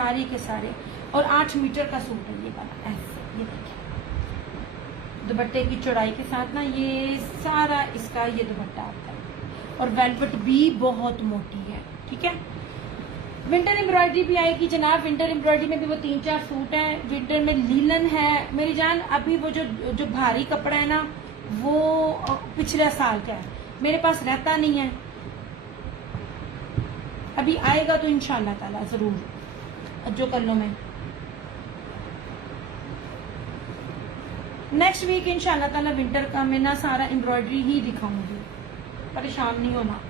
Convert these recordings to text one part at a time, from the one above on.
सारे के सारे, और 8 मीटर का सूट है ये वाला, ऐसे ये देखिए दुपट्टे की चौड़ाई के साथ ना ये सारा इसका ये दुपट्टा आता है, और वेलवेट भी बहुत मोटी है, ठीक है। विंटर एम्ब्रॉयडरी भी आएगी जनाब, विंटर एम्ब्रॉयडरी में भी वो 3-4 सूट हैं। विंटर में लीलन है मेरी जान, अभी वो जो भारी कपड़ा है ना वो पिछले साल का है, मेरे पास रहता नहीं है, अभी आएगा तो इंशाल्लाह ताला जरूर जो कर लो मैं नेक्स्ट वीक इंशाल्लाह ताला विंटर का मैं ना सारा एम्ब्रॉयडरी ही दिखाऊंगी, परेशान नहीं होना।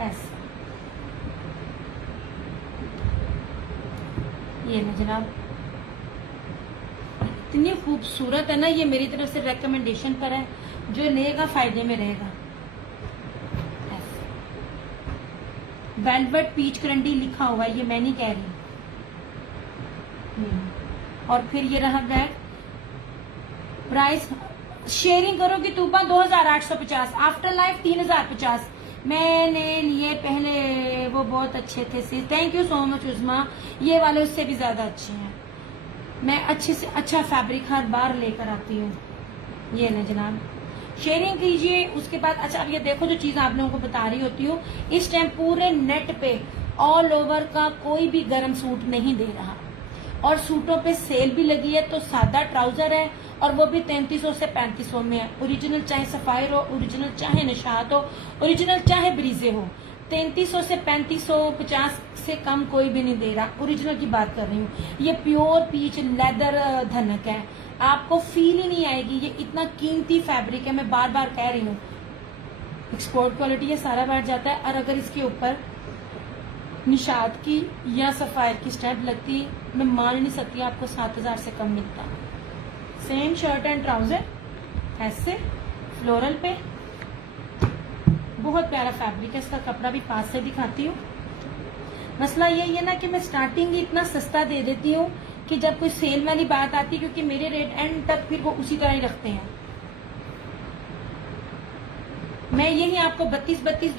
ऐसा ये ना जनाब इतनी खूबसूरत है ना, ये मेरी तरफ से रेकमेंडेशन पर है, जो लेगा फायदे में रहेगा। वेलवेट पीच करंडी लिखा हुआ है, ये मैं नहीं कह रही। और फिर ये रहा बैग, प्राइस शेयरिंग करोगी तूबा 2850, आफ्टर लाइफ 3050 मैंने लिए पहले, वो बहुत अच्छे थे। थैंक यू सो मच उस्मा, ये वाले उससे भी ज्यादा अच्छे हैं। मैं अच्छे से अच्छा फैब्रिक हर बार लेकर आती हूँ। ये ना जनाब शेयरिंग कीजिए। उसके बाद अच्छा अब ये देखो जो चीज आप लोगों को बता रही होती हूँ, इस टाइम पूरे नेट पे ऑल ओवर का कोई भी गर्म सूट नहीं दे रहा, और सूटों पे सेल भी लगी है। तो सादा ट्राउजर है और वो भी 3300 से 3500 में है। ओरिजिनल चाहे सफायर हो, ओरिजिनल चाहे निशात हो, ओरिजिनल चाहे ब्रीजे हो, 3300 से 3550 से कम कोई भी नहीं दे रहा। ओरिजिनल की बात कर रही हूँ। ये प्योर पीच लेदर धनक है, आपको फील ही नहीं आएगी। ये इतना कीमती फैब्रिक है, मैं बार बार कह रही हूँ, एक्सपोर्ट क्वालिटी है, सारा बैठ जाता है। और अगर इसके ऊपर निशात की या सफायर की स्टैम्प लगती, मैं मान नहीं सकती आपको 7000 से कम मिलता। सेम शर्ट एंड ट्राउजर ऐसे फ्लोरल पे, बहुत प्यारा फैब्रिक है। इसका कपड़ा भी पास से दिखाती हूँ। मसला यही है ना कि मैं स्टार्टिंग ही इतना सस्ता दे देती हूँ कि जब कोई सेल वाली बात आती है, क्योंकि मेरे रेट एंड तक फिर वो उसी तरह ही रखते हैं। मैं यही आपको 32-32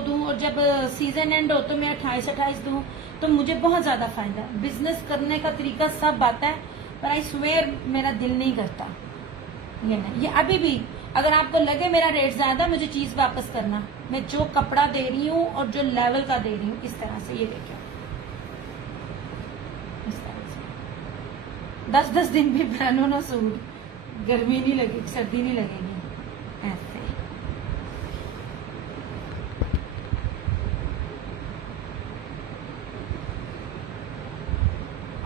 दूं, और जब सीजन एंड हो तो मैं 28-28 दूं, तो मुझे बहुत ज्यादा फायदा है। बिजनेस करने का तरीका सब आता है, पर आई स्वेयर मेरा दिल नहीं करता। ये नहीं, ये अभी भी अगर आपको लगे मेरा रेट ज्यादा, मुझे चीज वापस करना। मैं जो कपड़ा दे रही हूँ और जो लेवल का दे रही हूँ, इस तरह से ये देखिए, इस तरह से 10-10 दिन भी पहनो ना सूट, गर्मी नहीं लगेगी, सर्दी नहीं लगेगी। ऐसे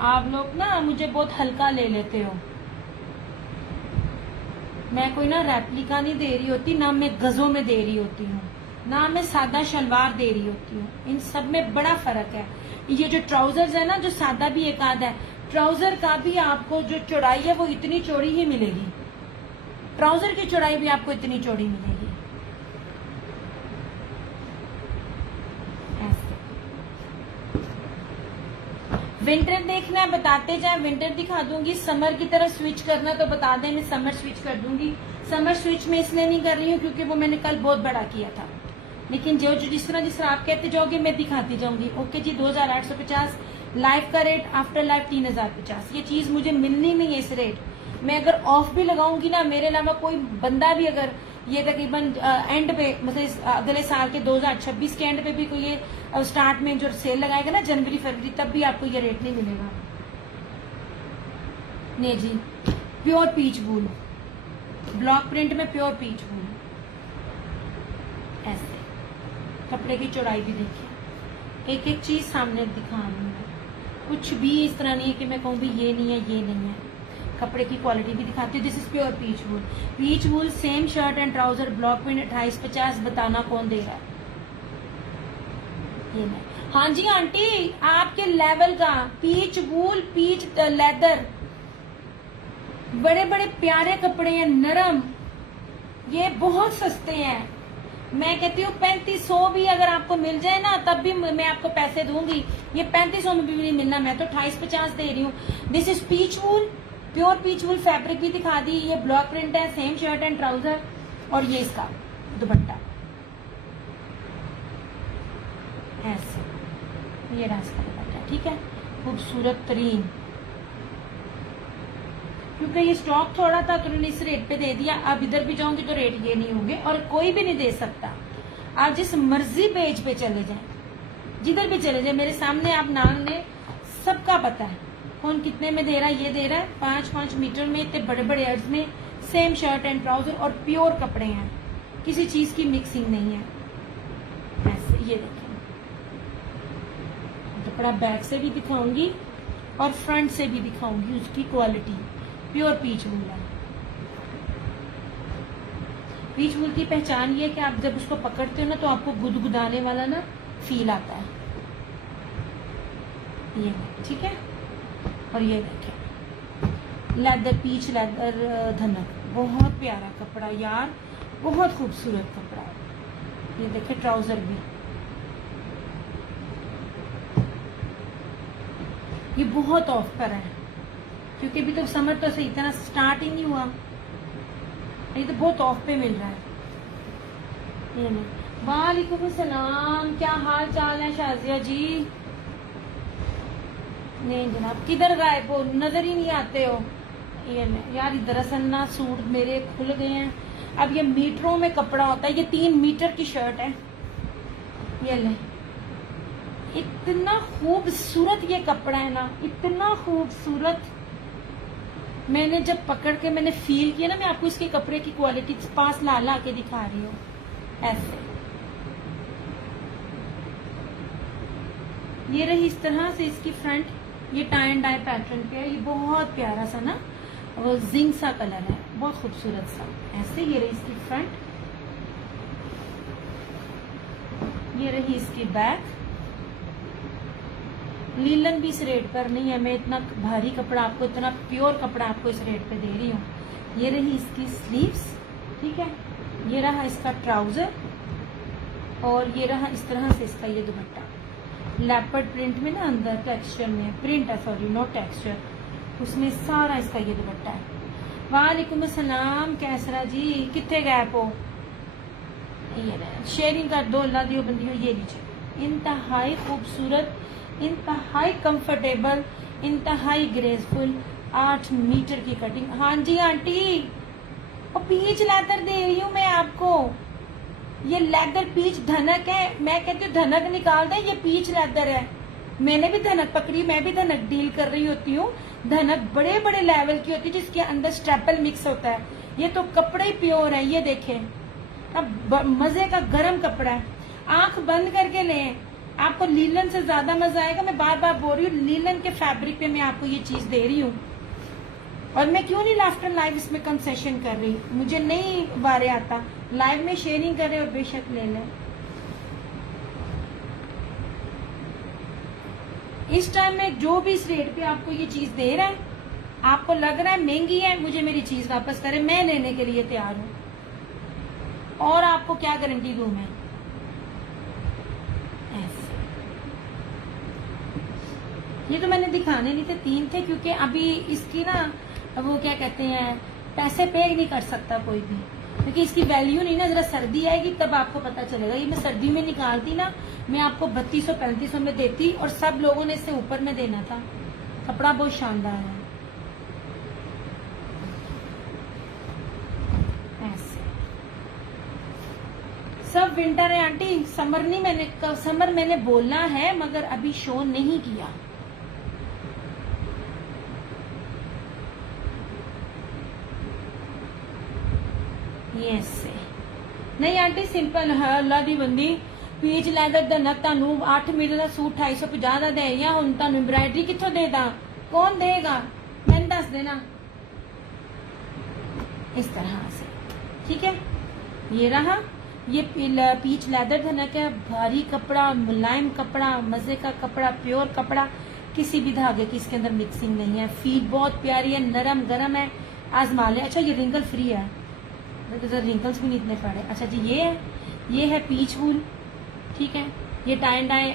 आप लोग ना मुझे बहुत हल्का ले लेते हो। मैं कोई ना रेप्लिका नहीं दे रही होती, ना मैं गजों में दे रही होती हूँ, ना मैं सादा शलवार दे रही होती हूँ। इन सब में बड़ा फर्क है। ये जो ट्राउजर्स है ना, जो सादा भी एक आध है, ट्राउजर का भी आपको जो चौड़ाई है वो इतनी चौड़ी ही मिलेगी। ट्राउजर की चौड़ाई भी आपको इतनी चौड़ी मिलेगी। विंटर देखना है बताते जाए, विंटर दिखा दूंगी। समर की तरफ स्विच करना तो बता दें, मैं समर स्विच कर दूंगी। समर स्विच में इसलिए नहीं कर रही हूँ क्योंकि वो मैंने कल बहुत बड़ा किया था, लेकिन जो जिस तरह आप कहते जाओगे मैं दिखाती जाऊंगी। ओके जी, 2850 लाइफ का रेट, आफ्टर लाइफ 3050। ये चीज मुझे मिलनी नहीं है इस रेट। मैं अगर ऑफ भी लगाऊंगी ना, मेरे अलावा कोई बंदा भी अगर ये तकरीबन एंड पे, मतलब अगले साल के 2026 के एंड पे भी कोई ये स्टार्ट में जो सेल लगाएगा ना जनवरी फरवरी, तब भी आपको ये रेट नहीं मिलेगा। नहीं जी, प्योर पीच वूल, ब्लॉक प्रिंट में प्योर पीच वूल। ऐसे कपड़े की चौड़ाई भी देखिए, एक एक चीज सामने दिखा रही हूँ। कुछ भी इस तरह नहीं है कि मैं कहूँ भी ये नहीं है, ये नहीं है। कपड़े की क्वालिटी भी दिखाती हूँ। This is pure peach wool. Peach wool same shirt and trouser, block print 2850। बताना कौन दे रहा है? ये नहीं। हाँ जी आंटी, आपके लेवल का पीच वूल, पीच लेदर, बड़े बड़े प्यारे कपड़े हैं, नरम, ये बहुत सस्ते हैं। मैं कहती हूँ 3500 भी अगर आपको मिल जाए ना, तब भी मैं आपको पैसे दूंगी। ये 3500 में भी नहीं मिलना, मैं तो 2850 दे रही हूँ। This is peach wool, pure peach wool. Fabric भी दिखा दी। ये ब्लॉक प्रिंट है, सेम शर्ट एंड ट्राउजर, और ये इसका दुपट्टा ऐसे, ये रहा इसका दुपट्टा। ठीक है, खूबसूरत तरीन, क्योंकि ये स्टॉक थोड़ा था तो उन्होंने इस रेट पे दे दिया। अब इधर भी जाऊंगी तो रेट ये नहीं होंगे और कोई भी नहीं दे सकता। आप जिस मर्जी पेज पे चले जाएं, जिधर भी चले जाए, मेरे सामने आप नाम ने सबका पता है कौन कितने में दे रहा है। ये दे रहा है 5-5 मीटर में, इतने बड़े बड़े एड्स में, सेम शर्ट एंड ट्राउजर और प्योर कपड़े हैं, किसी चीज की मिक्सिंग नहीं है। ऐसे ये देखें, कपड़ा बैक से भी दिखाऊंगी और फ्रंट से भी दिखाऊंगी उसकी क्वालिटी। प्योर पीच वूल है। पीच वूल की पहचान ये है कि आप जब उसको पकड़ते हो ना तो आपको गुदगुदाने वाला ना फील आता है। ये ठीक है। और ये देखें लेदर, पीच लेदर धनक, बहुत प्यारा कपड़ा यार, बहुत खूबसूरत कपड़ा। ये देखें ट्राउजर भी, ये बहुत ऑफ पर है क्योंकि अभी तो समर तो सही इतना स्टार्ट ही नहीं हुआ, ये तो बहुत ऑफ पे मिल रहा है। ये वालेकुम सलाम, क्या हाल चाल है शाजिया जी? नहीं जनाब, किधर गायब हो, नजर ही नहीं आते हो। ये यार दरअसल ना सूट मेरे खुल गए हैं। अब ये मीटरों में कपड़ा होता है, ये 3 मीटर की शर्ट है। ये ले, इतना खूबसूरत ये कपड़ा है ना, इतना खूबसूरत। मैंने जब पकड़ के मैंने फील किया ना, मैं आपको इसके कपड़े की क्वालिटी पास ला ला के दिखा रही हूँ। ऐसे ये रही इस तरह से इसकी फ्रंट, ये टाई एंड डाई पैटर्न पे है। ये बहुत प्यारा सा ना वो जिंक सा कलर है, बहुत खूबसूरत सा। ऐसे ये रही इसकी फ्रंट, ये रही इसकी बैक। लीलन भी इस रेट पर नहीं है, मैं इतना भारी कपड़ा आपको, इतना प्योर कपड़ा आपको इस रेट पे दे रही हूँ। ये रही इसकी स्लीव्स, ठीक है। ये रहा इसका ट्राउजर और ये रहा इस तरह से इसका ये दुपट्टा। लेपर्ड प्रिंट में ना, अंदर टेक्सचर में प्रिंट है, सॉरी नॉट टेक्सचर, उसमें सारा इसका ये दुपट्टा है। वालेकुम अस्सलाम कैसरा जी, कितने गैप हो? ये शेयरिंग कर दो, अल्लाह दियो बंदियों। ये लीजिए, इंतहाई खूबसूरत, इंतहाई कंफर्टेबल, इंतहाई ग्रेसफुल 8 मीटर की कटिंग। हाँ जी आंटी, और पीच लेदर दे रही हूँ मैं आपको। ये लेदर पीच धनक है, मैं कहती हूँ धनक निकाल दे, ये पीच लेदर है। मैंने भी धनक पकड़ी, मैं भी धनक डील कर रही होती हूँ। धनक बड़े बड़े लेवल की होती है जिसके अंदर स्टेपल मिक्स होता है। ये तो कपड़े ही प्योर है। ये देखें, अब मजे का गर्म कपड़ा है। आंख बंद करके लें, आपको लीलन से ज्यादा मजा आएगा। मैं बार बार बोल रही हूँ, लीलन के फैब्रिक पे मैं आपको ये चीज दे रही हूँ। और मैं क्यों नहीं लाफ्टर लाइव इसमें कंसेशन कर रही, मुझे नहीं बारे आता। लाइव में शेयरिंग करें और बेशक ले लें। इस टाइम में जो भी इस रेट पे आपको ये चीज दे रहा है, आपको लग रहा है महंगी है, मुझे मेरी चीज वापस करें, मैं लेने के लिए तैयार हूं। और आपको क्या गारंटी दूं मैं? ऐसे ये तो मैंने दिखाने नहीं थे, 3 थे, क्योंकि अभी इसकी ना वो क्या कहते हैं, पैसे पे नहीं कर सकता कोई भी, क्योंकि इसकी वैल्यू नहीं ना। जरा सर्दी आएगी तब आपको पता चलेगा। ये मैं सर्दी में निकालती ना, मैं आपको 3200-3500 में देती और सब लोगों ने इससे ऊपर में देना था। कपड़ा बहुत शानदार है। ऐसे सब विंटर है आंटी, समर नहीं। समर मैंने बोलना है मगर अभी शो नहीं किया। यस नहीं आंटी, सिंपल है। अल्लाह दी बंदी, पीच लैदर धनक तानू 8 मीटर का सूट 250 का दे रही हूं। तानू एम्ब्रायडरी कित्थों दे दा? कौन देगा? मैंने दस देना। इस तरह से, ठीक है। ये रहा, ये पीच लैदर धनक है। भारी कपड़ा, मुलायम कपड़ा, मजे का कपड़ा, प्योर कपड़ा, किसी भी धागे की इसके अंदर मिक्सिंग नहीं है। फील बहुत प्यारी है, नरम गरम है, आजमा ले। अच्छा ये रिंगल फ्री है, रिंकल्स भी नहीं इतने पड़े। अच्छा जी ये है पीच वूल, ठीक है। ये टाई एंड डाई,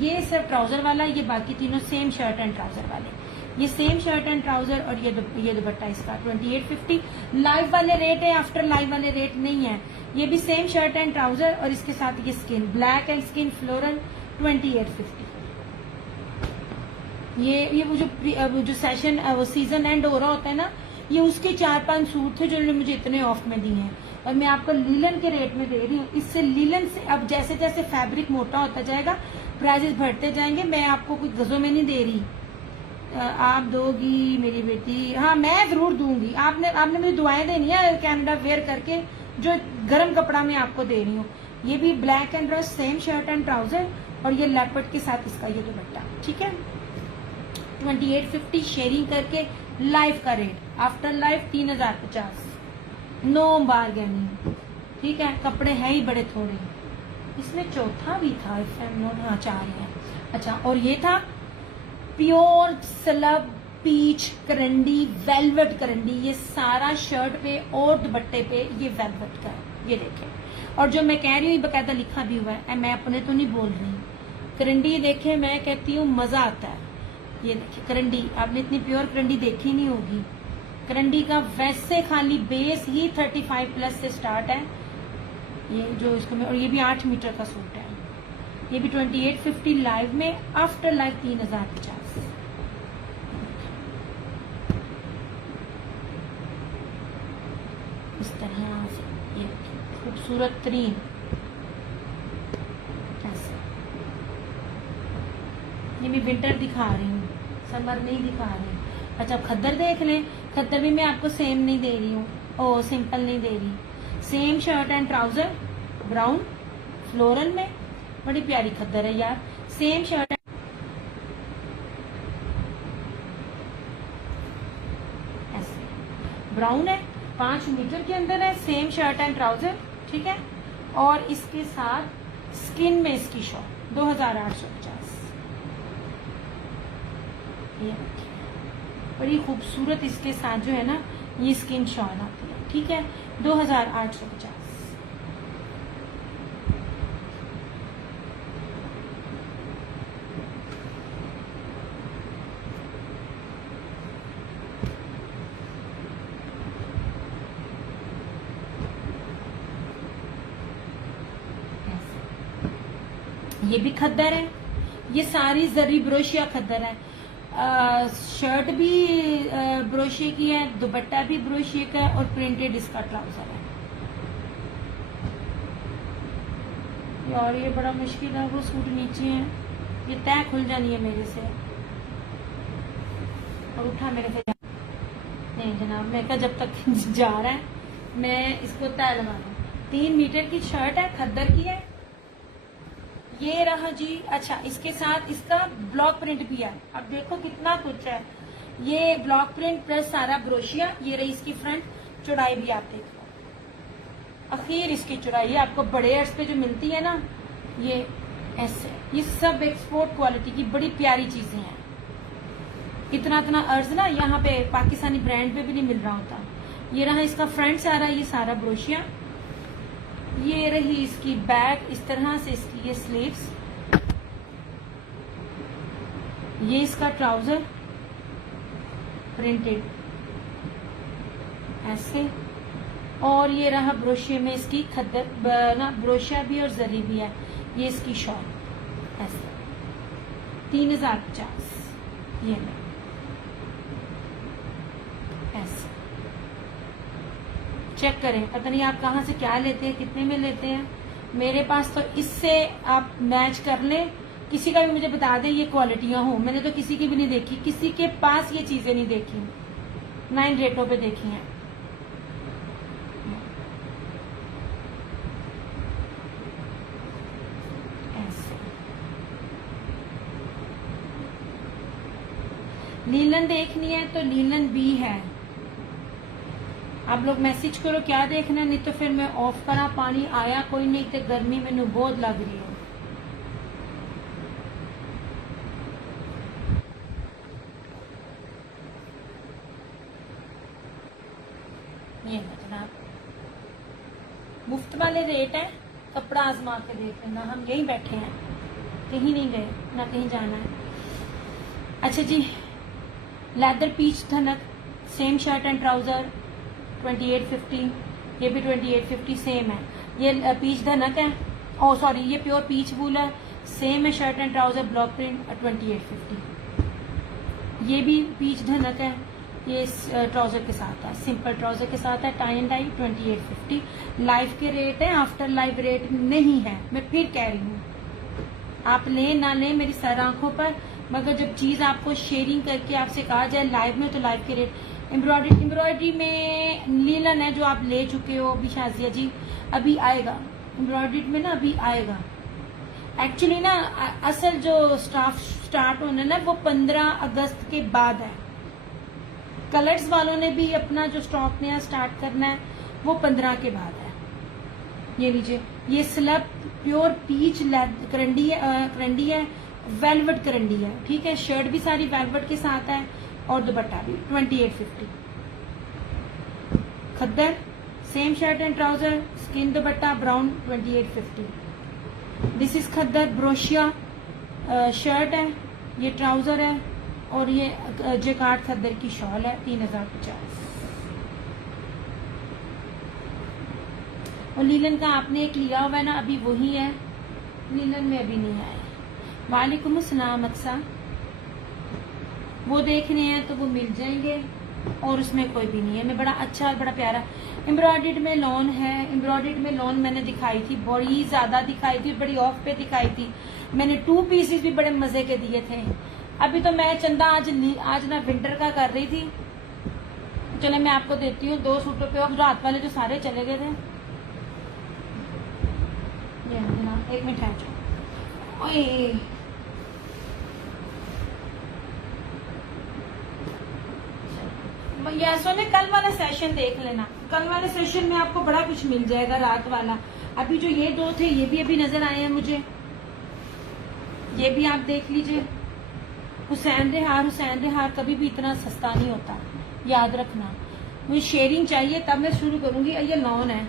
ये सिर्फ ट्राउजर वाला, ये बाकी तीनों सेम शर्ट एंड ट्राउजर वाले। ये सेम शर्ट एंड ट्राउजर और ये दुपट्टा इसका 2850। लाइव वाले रेट है, आफ्टर लाइव वाले रेट नहीं है। ये भी सेम शर्ट एंड ट्राउजर और इसके साथ ये skin, black and skin floral 2850। ये वो जो सेशन वो सीजन एंड हो रहा होता है ना, ये उसके 4-5 सूट थे जो उन्होंने मुझे इतने ऑफ में दिए हैं, और मैं आपको लीलन के रेट में दे रही हूँ। इससे लीलन से अब जैसे जैसे फैब्रिक मोटा होता जाएगा प्राइजेस बढ़ते जाएंगे। मैं आपको कुछ गजों में नहीं दे रही। आप दोगी मेरी बेटी? हाँ, मैं जरूर दूंगी। आपने मुझे दुआएं देनी है कैनेडा वेयर करके, जो गर्म कपड़ा मैं आपको दे रही हूँ। ये भी black and red same shirt and trouser, और ये लेपर्ड के साथ इसका ये दुपट्टा, ठीक है। 2850 शेयरिंग करके लाइफ का rate, after life 3050, no bargaining, ठीक है। कपड़े है ही बड़े थोड़े। इसमें चौथा भी था, इफ आई एम नॉट, हाँ 4 है। अच्छा, और ये था प्योर स्लब पीच करंडी, वेलवेट करंडी। ये सारा शर्ट पे और दुपट्टे पे ये वेलवेट का है, ये देखें। और जो मैं कह रही हूँ बकायदा लिखा भी हुआ है, मैं अपने तो नहीं बोल रही। करंडी देखे, मैं कहती हूँ मजा आता है। ये देखिए करंडी, आपने इतनी प्योर करंडी देखी नहीं होगी। करंडी का वैसे खाली बेस ही 35 प्लस से स्टार्ट है, ये जो इसको में, और ये भी 8 मीटर का सूट है। ये भी 2850 लाइव में, आफ्टर लाइव 3050। इस तरह से ये खूबसूरत तरीन ऐसे। ये मैं विंटर दिखा रही हूँ, समर नहीं दिखा रही। अच्छा, खद्दर देख लें। खद्दर भी मैं आपको सेम नहीं दे रही हूँ, ओ सिंपल नहीं दे रही। Same shirt and trouser, brown floral में, बड़ी प्यारी खद्दर है यार। सेम शर्ट ऐसे ब्राउन है, 5 मीटर के अंदर है, सेम शर्ट एंड ट्राउजर, ठीक है। और इसके साथ स्किन में इसकी शॉल 2850। ये बड़ी खूबसूरत इसके साथ जो है ना ये स्किन शॉल आती है, ठीक है। 2850। ये भी खद्दर है, ये सारी जरी ब्रोशिया खद्दर है। शर्ट भी ब्रोशिया की है, दुपट्टा भी ब्रोशिया का है, और प्रिंटेड इसका ट्राउजर है। यार ये बड़ा मुश्किल है, वो सूट नीचे है, ये तय खुल जानी है मेरे से। और उठा मेरे से नहीं जनाब, मैं कहा जब तक जा रहा है मैं इसको तय लगा दूं। 3 मीटर की शर्ट है, खद्दर की है। ये रहा जी। अच्छा, इसके साथ इसका ब्लॉक प्रिंट भी है। अब देखो कितना कुछ है। ये ब्लॉक प्रिंट प्लस सारा ब्रोशिया। ये रही इसकी फ्रंट चौड़ाई भी, आप देखो आखिर इसकी चौड़ाई है। आपको बड़े अर्ज पे जो मिलती है ना, ये ऐसे, ये सब एक्सपोर्ट क्वालिटी की बड़ी प्यारी चीजें हैं। इतना इतना अर्ज ना यहाँ पे पाकिस्तानी ब्रांड पे भी नहीं मिल रहा होता। ये रहा इसका फ्रंट सारा, ये सारा ब्रोशिया। ये रही इसकी बैक, इस तरह से इसकी ये स्लीव्स। ये इसका ट्राउजर प्रिंटेड ऐसे। और ये रहा ब्रोशिया में इसकी खद्दर ना, ब्रोशिया भी और जरी भी है। ये इसकी शॉल ऐसे 3050। ये ऐसे चेक करें, पता नहीं आप कहाँ से क्या लेते हैं, कितने में लेते हैं। मेरे पास तो इससे आप मैच कर लें, किसी का भी मुझे बता दें ये क्वालिटियां हो। मैंने तो किसी की भी नहीं देखी, किसी के पास ये चीजें नहीं देखी, 9 रेटों पे देखी हैं। ऐसे लीलन देखनी है तो लीलन भी है। आप लोग मैसेज करो क्या देखना, नहीं तो फिर मैं ऑफ करा। पानी आया कोई नहीं, तो गर्मी मैनू बहुत लग रही है। ये जनाब मुफ्त वाले रेट है, कपड़ा आजमा के देख लेना। हम यहीं बैठे हैं, कहीं नहीं गए, ना कहीं जाना है। अच्छा जी, लेदर पीच धनक, सेम शर्ट एंड ट्राउजर 2850। ये भी 2850 सेम है। ये पीच धनक है, ओ सॉरी ये प्योर पीच वूल है, सेम है shirt and trouser, block print 2850। ये भी पीच ढनक है, ये ट्राउजर के साथ है, सिंपल ट्राउजर के साथ है, टाई एंड डाई 2850। लाइफ के रेट है, आफ्टर लाइफ रेट नहीं है। मैं फिर कह रही हूँ, आप लें ना लें मेरी सर आंखों पर, मगर जब चीज आपको शेयरिंग करके आपसे कहा जाए लाइव में, तो लाइव के रेट। एम्ब्रॉयडरी में लीलन है जो आप ले चुके हो अभी शाजिया जी, अभी आएगा एम्ब्रॉयडरी में ना, अभी आएगा। एक्चुअली ना असल जो स्टार्ट होना ना वो 15 अगस्त के बाद है। कलर्स वालों ने भी अपना जो स्टॉक नया स्टार्ट करना है वो 15 के बाद है। ये लीजिए, ये स्लब प्योर पीच करंडी है, वेलवेट करंडी है, ठीक है। शर्ट भी सारी वेलवेट के साथ है और दुपट्टा भी 2850। Khaddar same shirt and trouser, skin dupatta brown 2850। This is khaddar ब्रोशिया शर्ट है, ये ट्राउजर है और ये जेकार्ड खद्दर की शॉल है 3050। और लीलन का आपने एक लिया हुआ है ना, अभी वही है, लीलन में अभी नहीं आया। वालेकुम अस्सलाम अक्सा, वो देखने हैं तो वो मिल जाएंगे और उसमें कोई भी नहीं है। मैं बड़ा अच्छा और बड़ा प्यारा एम्ब्रॉयडर्ड में लॉन है। एम्ब्रॉयडर्ड में लॉन मैंने दिखाई थी, बड़ी ज्यादा दिखाई थी, बड़ी ऑफ पे दिखाई थी। मैंने 2 पीसेस भी बड़े मजे के दिए थे। अभी तो मैं चंदा आज ना विंटर का कर रही थी। चले मैं आपको देती हूँ 2 सूटों पे, और रात वाले जो सारे चले गए थे। ये ना, 1 मिनट है जो यशो ने कल वाला सेशन देख लेना। कल वाले सेशन में आपको बड़ा कुछ मिल जाएगा रात वाला। अभी जो ये 2 थे ये भी अभी नजर आए हैं मुझे, ये भी आप देख लीजिए। हुसैन रेहार कभी भी इतना सस्ता नहीं होता, याद रखना। मुझे शेयरिंग चाहिए तब मैं शुरू करूंगी। ये लॉन है,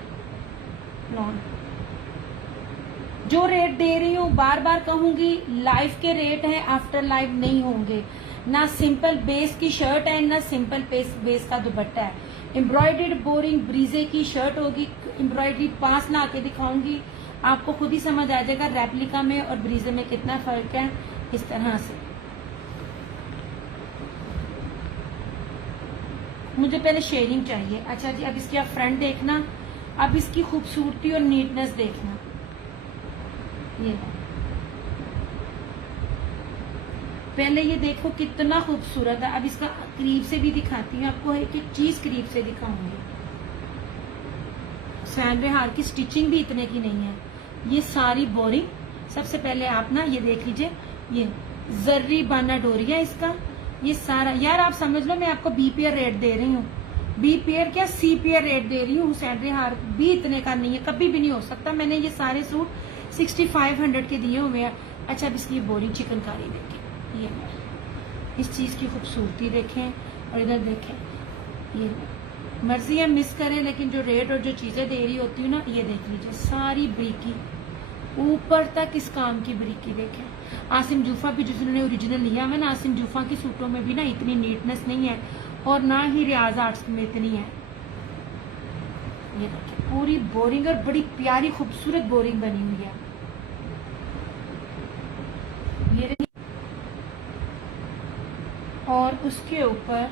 लॉन जो रेट दे रही हूँ बार बार कहूंगी, लाइफ के रेट हैं, आफ्टर लाइफ नहीं होंगे। ना सिंपल बेस की शर्ट है, ना सिंपल बेस का दुपट्टा है। एम्ब्रॉयडर्ड बोरिंग ब्रीजे की शर्ट होगी, एम्ब्रॉयडरी पास ला के दिखाऊंगी, आपको खुद ही समझ आ जाएगा रेप्लिका में और ब्रीजे में कितना फर्क है। इस तरह से मुझे पहले शेयरिंग चाहिए। अच्छा जी, अब इसकी आप फ्रंट देखना, अब इसकी खूबसूरती और नीटनेस देखना। ये पहले ये देखो कितना खूबसूरत है। अब इसका करीब से भी दिखाती हूँ आपको, एक एक चीज करीब से दिखाऊंगी। हुसैन रेहार की स्टिचिंग भी इतने की नहीं है, ये सारी बोरिंग। सबसे पहले आप ना ये देख लीजिए, ये जर्री बाना डोरी है इसका, ये सारा। यार आप समझ लो मैं आपको बी पेयर रेट दे रही हूँ, बी पेयर क्या सी पेयर रेट दे रही हूँ। हुसैन रेहार भी इतने का नहीं है, कभी भी नहीं हो सकता। मैंने ये सारे सूट 6500 के दिए हुए हैं। अच्छा अब इसकी बोरिंग चिकनकारी देखें, ये इस चीज की खूबसूरती देखें और इधर देखें। ये मर्जी है मिस करें, लेकिन जो रेट और जो चीजें दे रही होती हूँ ना, ये देख लीजिए सारी ब्रीकी, ऊपर तक इस काम की ब्रीकी देखें। आसिम जूफा भी जिन्होंने ओरिजिनल लिया है ना, आसिम जूफा की सूटों में भी ना इतनी नीटनेस नहीं है और ना ही रियाज आर्ट्स में इतनी है। ये देखिए पूरी बोरिंग और बड़ी प्यारी खूबसूरत बोरिंग बनी हुई है। ये और उसके ऊपर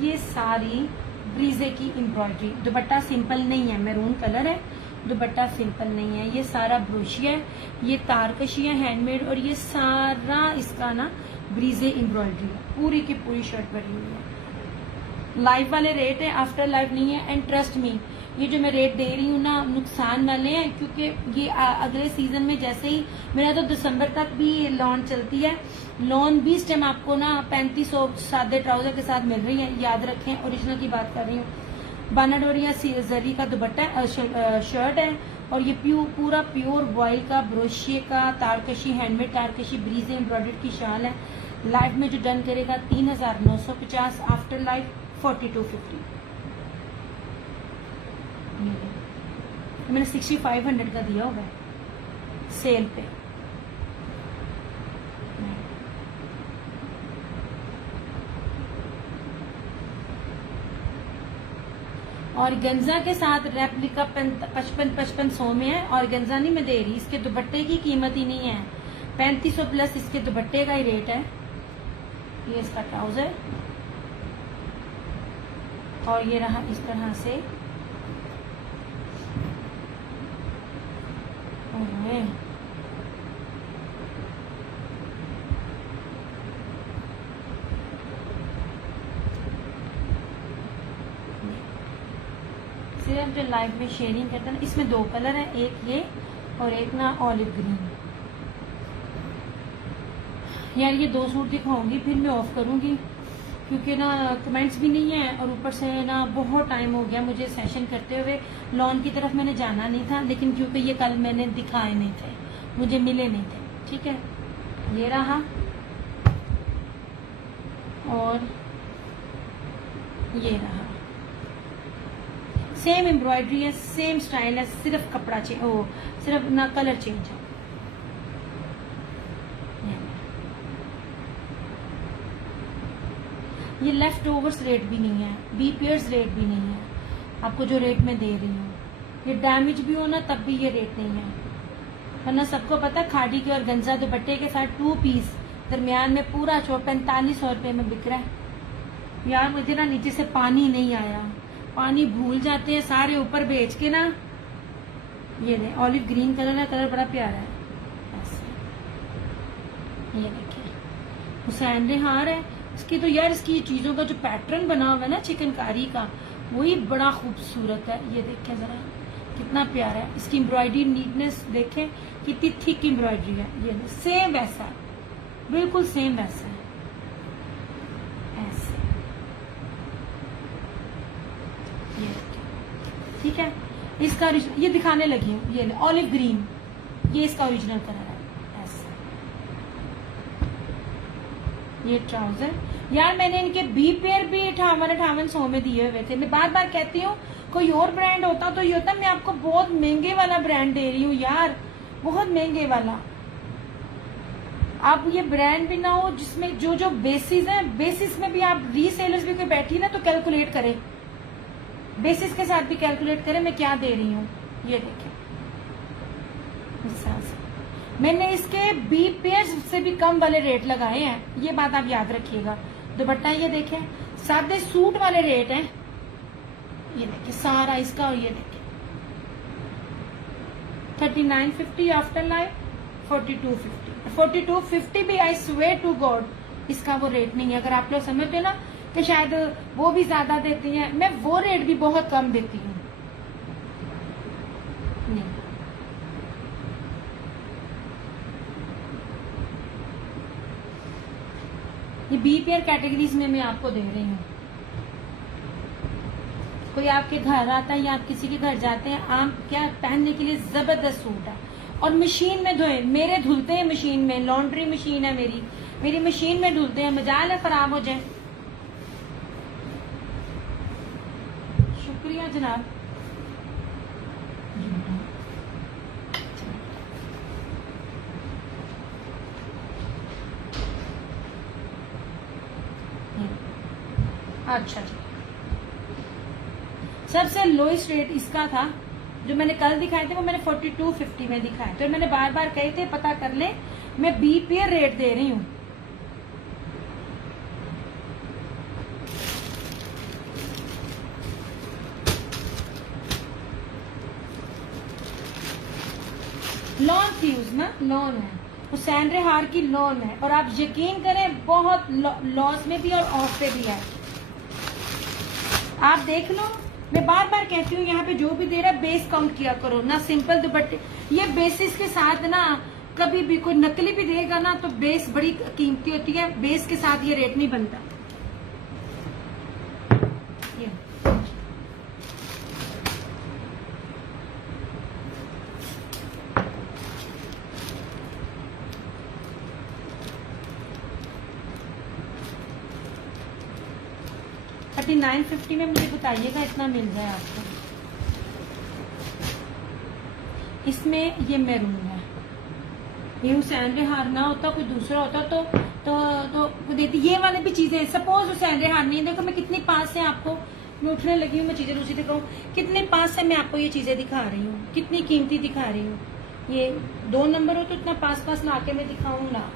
ये सारी ब्रीजे की एम्ब्रॉयडरी। दुपट्टा सिंपल नहीं है, मैरून कलर है, दुपट्टा सिंपल नहीं है। ये सारा ब्रोशिया है, ये तारकशी है हैंडमेड, और ये सारा इसका ना ब्रीजे एम्ब्रॉयडरी है। पूरी की पूरी शर्ट बनी हुई है। लाइफ वाले रेट है, आफ्टर लाइफ नहीं है। एंड ट्रस्ट मी, ये जो मैं रेट दे रही हूँ ना नुकसान वाले हैं, क्योंकि ये अगले सीजन में जैसे ही मेरा तो दिसंबर तक भी लॉन चलती है। लॉन भी इस टाइम आपको ना 3500 सादे ट्राउजर के साथ मिल रही है, याद रखें। ओरिजिनल की बात कर रही हूँ। बानाडोरिया जरी का दुपट्टा शर्ट है और ये पूरा प्योर वॉइल का ब्रोशिये का तारकशी हैंडमेड तारकशी ब्रीजे एम्ब्रॉयडर्ड की शाल है। लाइफ में जो डन करेगा 3950, आफ्टर लाइफ 4250। मैंने 6500 का दिया होगा सेल पे। और गंजा के साथ रेप्लिका 5500 में है, और गंजा नहीं मैं दे रही, इसके दुपट्टे की कीमत ही नहीं है। 3500 प्लस इसके दुपट्टे का ही रेट है। ये इसका ट्राउजर, और ये रहा इस तरह से। सिर्फ जो लाइव में शेयरिंग करते हैं ना, इसमें 2 कलर है, एक ये और एक ना ऑलिव ग्रीन। यार ये 2 सूट दिखाऊंगी, फिर मैं ऑफ करूंगी क्योंकि ना कमेंट्स भी नहीं है, और ऊपर से ना बहुत टाइम हो गया मुझे सेशन करते हुए। लॉन की तरफ मैंने जाना नहीं था, लेकिन क्योंकि ये कल मैंने दिखाए नहीं थे, मुझे मिले नहीं थे। ठीक है, ये रहा, और ये रहा। सेम एम्ब्रॉयडरी है, सेम स्टाइल है, सिर्फ कपड़ा सिर्फ ना कलर चेंज है। ये लेफ्ट ओवर्स रेट भी नहीं है, बी पेयर्स रेट भी नहीं है, आपको जो रेट मैं दे रही हूँ। ये डैमेज भी हो ना तब भी ये रेट नहीं है, वरना सबको पता है खादी के और गंजा दुपट्टे के साथ 2 पीस दरमियान में पूरा 4500 रुपए में बिक रहा है। यार मुझे ना नीचे से पानी नहीं आया, पानी भूल जाते हैं सारे ऊपर बेच के ना। ये दे ऑलिव ग्रीन कलर है, कलर बड़ा प्यारा है ऐसे। ये देखिए हुसैन रेहार है इसकी, तो यार इसकी चीजों का जो पैटर्न बना हुआ है ना चिकनकारी का, वही बड़ा खूबसूरत है। ये देखें जरा कितना प्यारा है, इसकी एम्ब्रॉयडरी नीटनेस देखें, कितनी थिक एम्ब्रॉयडरी है। ये सेम वैसा, बिल्कुल सेम वैसा है ऐसे। ये ठीक है, इसका ये दिखाने लगी हूँ, ये ऑलिव ग्रीन, ये इसका ओरिजिनल कलर है ऐसे। ये ट्राउजर, यार मैंने इनके बी पेयर भी 5800 में दिए हुए थे। मैं बार बार कहती हूँ कोई और ब्रांड होता तो ये होता, मैं आपको बहुत महंगे वाला ब्रांड दे रही हूँ यार, बहुत महंगे वाला। आप ये ब्रांड भी ना हो जिसमें जो जो बेसिस है, बेसिस में भी आप रीसेलर्स भी कोई बैठी ना तो कैलकुलेट करें, बेसिस के साथ भी कैलकुलेट करें मैं क्या दे रही हूँ। ये देखें मैंने इसके बी पेयर्स से भी कम वाले रेट लगाए हैं, ये बात आप याद रखिएगा। दुपट्टा ये देखें, सादे सूट वाले रेट हैं। ये देखिए सारा इसका, और ये देखिए 3950 आफ्टर लाइफ, 4250। 4250 भी आई स्वेयर टू गॉड इसका वो रेट नहीं है। अगर आप लोग समझते हो ना कि शायद वो भी ज्यादा देती हैं, मैं वो रेट भी बहुत कम देती हूँ। ये बी पेयर कैटेगरीज में मैं आपको दे रही हूँ। कोई आपके घर आता है या आप किसी के घर जाते हैं, आप क्या पहनने के लिए जबरदस्त सूट है, और मशीन में धोए, मेरे धुलते हैं मशीन में, लॉन्ड्री मशीन है मेरी मशीन में धुलते हैं, मजाल है खराब हो जाए। शुक्रिया जनाब। अच्छा जी, सबसे लोएस्ट रेट इसका था जो मैंने कल दिखाए थे, वो मैंने 4250 में दिखाए, तो मैंने बार बार कहे थे पता कर ले, मैं बी पेयर रेट दे रही हूँ। लॉन फ्यूज ना लॉन है, हुसैन रेहार की लॉन है, और आप यकीन करें बहुत लॉस में भी और ऑफ पे भी है। आप देख लो, मैं बार बार कहती हूँ यहाँ पे जो भी दे रहा है बेस काउंट किया करो ना। सिंपल दुपट्टे ये बेसिस के साथ ना, कभी भी कोई नकली भी देगा ना तो बेस बड़ी कीमती होती है, बेस के साथ ये रेट नहीं बनता। ये 3950 में मुझे बताइएगा इतना मिल जाए आपको। इसमें ये मैरून है, ये हुसैन रेहार ना होता कोई दूसरा होता तो देती। ये वाले भी चीजें सपोज हुसैन रेहार नहीं, देखो मैं कितनी पास से आपको, मैं उठने लगी हूँ, मैं चीजें दूसरी दिखाऊँ, कितने पास से मैं आपको ये चीजें दिखा रही हूँ, कितनी कीमती दिखा रही हूँ। ये 2 नंबर हो तो इतना पास ला के मैं दिखाऊँ ना।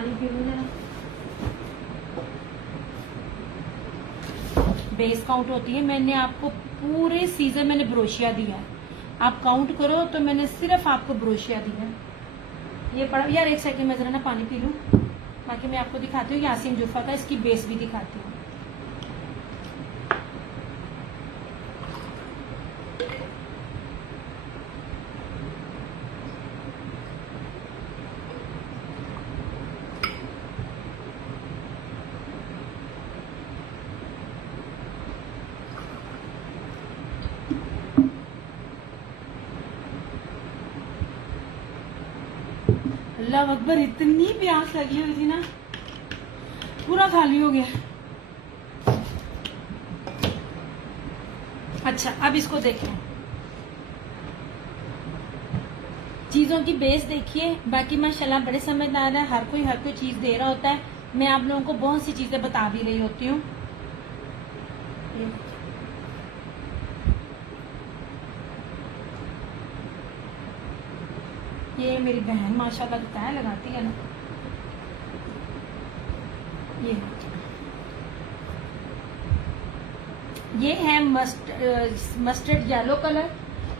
पानी पी लूं जरा। बेस काउंट होती है, मैंने आपको पूरे सीजन मैंने ब्रोशिया दिया है, आप काउंट करो तो मैंने सिर्फ आपको ब्रोशिया दिया है। ये पड़ा यार, एक सेकंड में जरा ना पानी पी लूं, बाकी मैं आपको दिखाती हूँ आसिम जुफा का, इसकी बेस भी दिखाती हूँ। अल्लाह अकबर, इतनी प्यास लगी हुई थी ना, पूरा खाली हो गया। अच्छा, अब इसको देखें, चीजों की बेस देखिए। बाकी माशाल्लाह बड़े समझदार है, हर कोई चीज दे रहा होता है। मैं आप लोगों को बहुत सी चीजें बता भी रही होती हूँ। ये मेरी बहन माशाल्लाह तय लगाती है ना। ये है मस्टर्ड येलो कलर।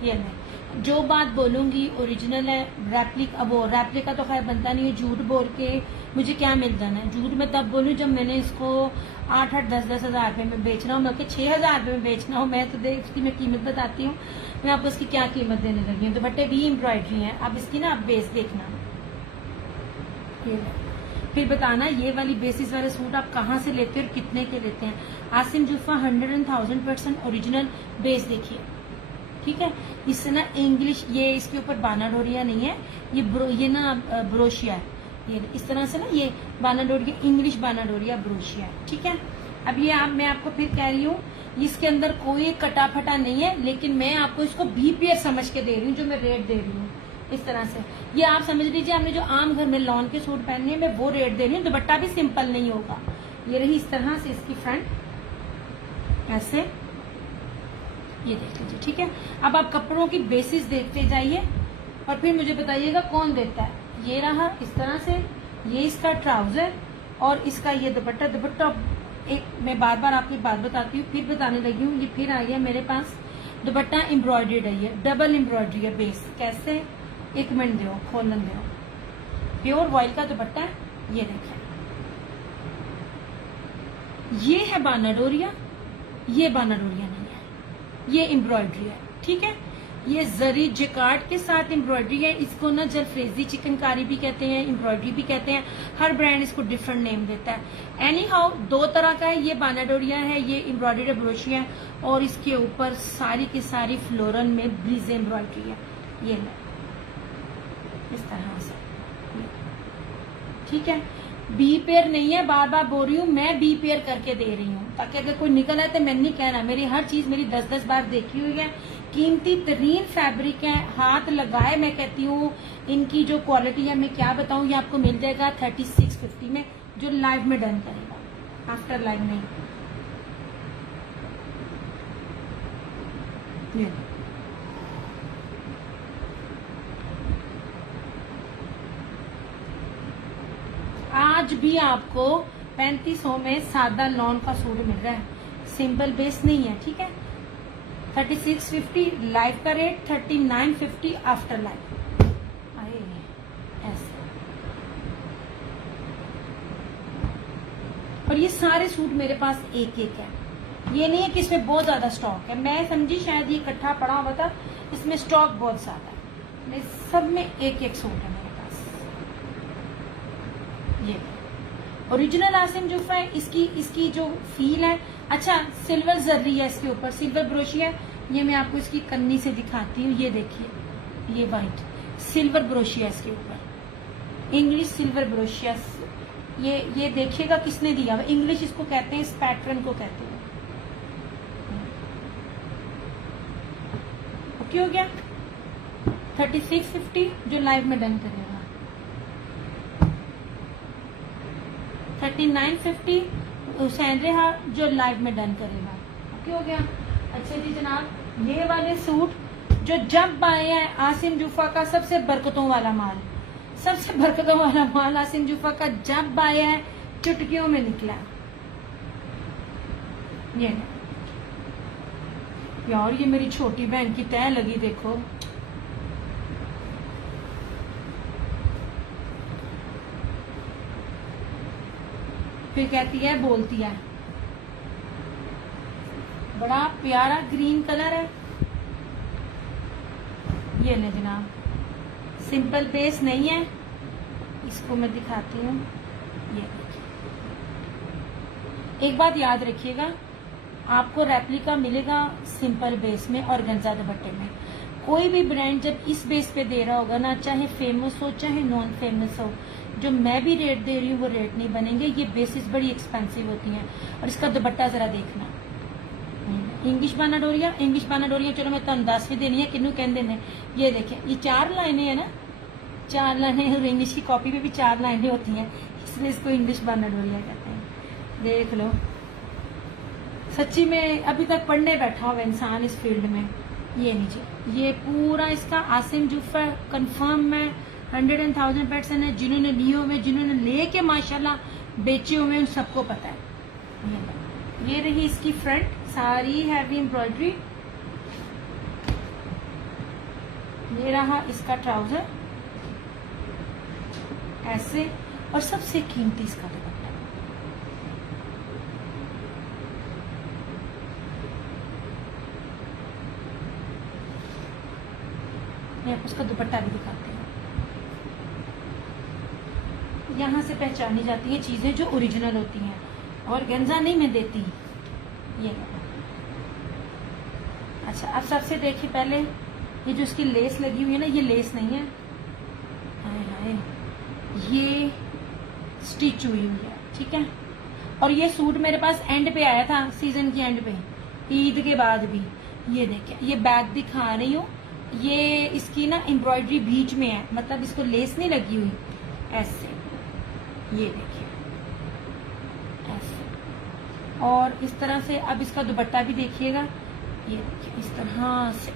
ये मैं जो बात बोलूंगी ओरिजिनल है, रेप्लिका वो रेप्लिका तो खैर बनता नहीं है, झूठ बोल के मुझे क्या मिल जाना है। झूठ मैं तब बोलूं जब मैंने इसको 8-8, 10-10 हजार रुपये में बेचना हो, मैं 6,000 रुपये में बेचना हो। मैं तो देख इसकी मैं कीमत बताती हूँ, मैं आपको इसकी क्या कीमत देने लगी हूँ। दुपट्टे भी एम्ब्रॉयडरी है। अब इसकी ना आप बेस देखना, फिर बताना ये वाली बेसिस वाले सूट आप कहाँ से लेते हैं और कितने के लेते हैं। आसिम जुफा 100,000% ओरिजिनल बेस देखिए, ठीक है। इससे ना इंग्लिश, ये इसके ऊपर बाना डोरिया नहीं है, ये ना ब्रोशिया है। ये इस तरह से ना ये बाना डोरिया, इंग्लिश बाना डोरिया ब्रोशिया है, ठीक है। अब ये मैं आपको फिर कह रही हूँ, इसके अंदर कोई कटा फटा नहीं है, लेकिन मैं आपको इसको भी पेयर समझ के दे रही हूँ, जो मैं रेट दे रही हूँ इस तरह से। ये आप समझ लीजिए, आपने जो आम घर में लॉन के सूट पहनने हैं, मैं वो रेट दे रही हूँ। दुपट्टा भी सिंपल नहीं होगा। ये रही इस तरह से इसकी फ्रंट, ऐसे ये देख लीजिए, ठीक है। अब आप कपड़ों की बेसिस देखते जाइए और फिर मुझे बताइएगा कौन देता है। ये रहा इस तरह से, ये इसका ट्राउजर और इसका ये दुपट्टा। दुपट्टा एक मैं बार बार आपको बात बताती हूँ, फिर बताने लगी हूँ। ये फिर आ गया मेरे पास दुपट्टा एम्ब्रॉयडर्ड है, ये डबल एम्ब्रॉयडरी है बेस। कैसे, एक मिनट दो, खोलन दो। प्योर वॉइल का दुपट्टा है, ये देखें। ये है बाना डोरिया, ये बाना डोरिया नहीं है, ये एम्ब्रॉयडरी है, ठीक है। ये जरी जिकार्ड के साथ एम्ब्रॉयडरी है। इसको ना जरफ्रेजी चिकनकारी भी कहते हैं, एम्ब्रॉयडरी भी कहते हैं। हर ब्रांड इसको डिफरेंट नेम देता है। एनी हाउ, दो तरह का है, ये बाना डोरिया है, ये एम्ब्रॉयडरी ब्रोशिया है। और इसके ऊपर सारी की सारी फ्लोरल में ब्रीज एम्ब्रॉयडरी है। ये लो इस तरह से, ठीक है। बी पेयर नहीं है, बार बार बोल रही हूँ, मैं बी पेयर करके दे रही हूँ, ताकि अगर कोई निकल आए तो मैं नहीं कहना। मेरी हर चीज मेरी 10-10 बार देखी हुई है। कीमती तरीन फैब्रिक है, हाथ लगाए। मैं कहती हूँ इनकी जो क्वालिटी है मैं क्या बताऊँ, ये आपको मिल जाएगा 3650 में, जो लाइव में डन करेगा, आफ्टर लाइव नहीं। आज भी आपको 3500 में सादा लॉन का सूट मिल रहा है, सिंपल बेस नहीं है, ठीक है। 3650 लाइव का रेट, 3950 आफ्टर लाइव। आए ऐसे। और ये सारे सूट मेरे पास एक एक है, ये नहीं है कि इसमें बहुत ज्यादा स्टॉक है। मैं समझी शायद ये इकट्ठा पड़ा हुआ था, इसमें स्टॉक बहुत ज्यादा है। सब में एक एक सूट है मेरे पास। ये ओरिजिनल आसिम जुफा है। इसकी जो फील है, अच्छा सिल्वर जर्री है इसके ऊपर, सिल्वर ब्रोशिया है। ये मैं आपको इसकी कन्नी से दिखाती हूँ, ये देखिए, ये वाइट सिल्वर ब्रोशिया इसके ऊपर, इंग्लिश सिल्वर ब्रोशिया। ये देखिएगा किसने दिया हुआ, इंग्लिश इसको कहते हैं, इस पैटर्न को कहते हैं। ओके हो गया। 3650 जो लाइव में डन करेगा, 3950 हुसैन रेहा जो लाइव में डन करेगा। ओके हो गया। अच्छा जी जनाब, ये वाले सूट जो जब आए हैं, आसिम जुफा का सबसे बरकतों वाला माल, सबसे बरकतों वाला माल आसिम जूफा का जब आया है चुटकियों में निकला। ये यार ये मेरी छोटी बहन की तय लगी देखो। फिर कहती है बोलती है, बड़ा प्यारा ग्रीन कलर है। ये ले जनाब, सिंपल बेस नहीं है, इसको मैं दिखाती हूँ। ये एक बात याद रखिएगा, आपको रेप्लिका मिलेगा सिंपल बेस में और गंजा दुपट्टे में। कोई भी ब्रांड जब इस बेस पे दे रहा होगा ना, चाहे फेमस हो चाहे नॉन फेमस हो, जो मैं भी रेट दे रही हूँ वो रेट नहीं बनेंगे। ये बेसिस बड़ी एक्सपेंसिव होती हैं। और इसका दुपट्टा जरा देखना, इंग्लिश बानाडोरिया चलो मैं तुम 10 भी देनी है किन्नू कहते हैं। ये देखें, ये 4 लाइनें है ना, 4 लाइनें, और इंग्लिश की कॉपी में भी 4 लाइनें होती हैं, इसलिए इसको इंग्लिश बानाडोरिया कहते हैं। देख लो, सच्ची में अभी तक पढ़ने बैठा हुआ इंसान इस फील्ड में। ये नीचे ये पूरा इसका आसिम जूफा कंफर्म में 100,000% है। जिन्होंने लिए हुए, जिन्होंने लेके माशाल्लाह बेचे हुए, उन सबको पता है। ये रही इसकी फ्रंट, सारी हैवी एम्ब्रॉयडरी। ये रहा इसका ट्राउजर ऐसे, और सबसे कीमती इसका दुपट्टा। उसका दुपट्टा भी दिखाते हैं। यहाँ से पहचानी जाती है चीजें जो ओरिजिनल होती हैं, और गंजा नहीं मैं देती। ये अच्छा, अब सबसे देखिए पहले, ये जो इसकी लेस लगी हुई है ना, ये लेस नहीं है, हाय हाय, ये स्टिच हुई हुई है, ठीक है। और ये सूट मेरे पास एंड पे आया था, सीजन की एंड पे, ईद के बाद भी। ये देखिए, ये बैक दिखा रही हूँ, ये इसकी ना एम्ब्रॉयडरी बीच में है, मतलब इसको लेस नहीं लगी हुई, ऐसे। ये देखिए ऐसे, और इस तरह से। अब इसका दुपट्टा भी देखिएगा, ये देखिए इस तरह से,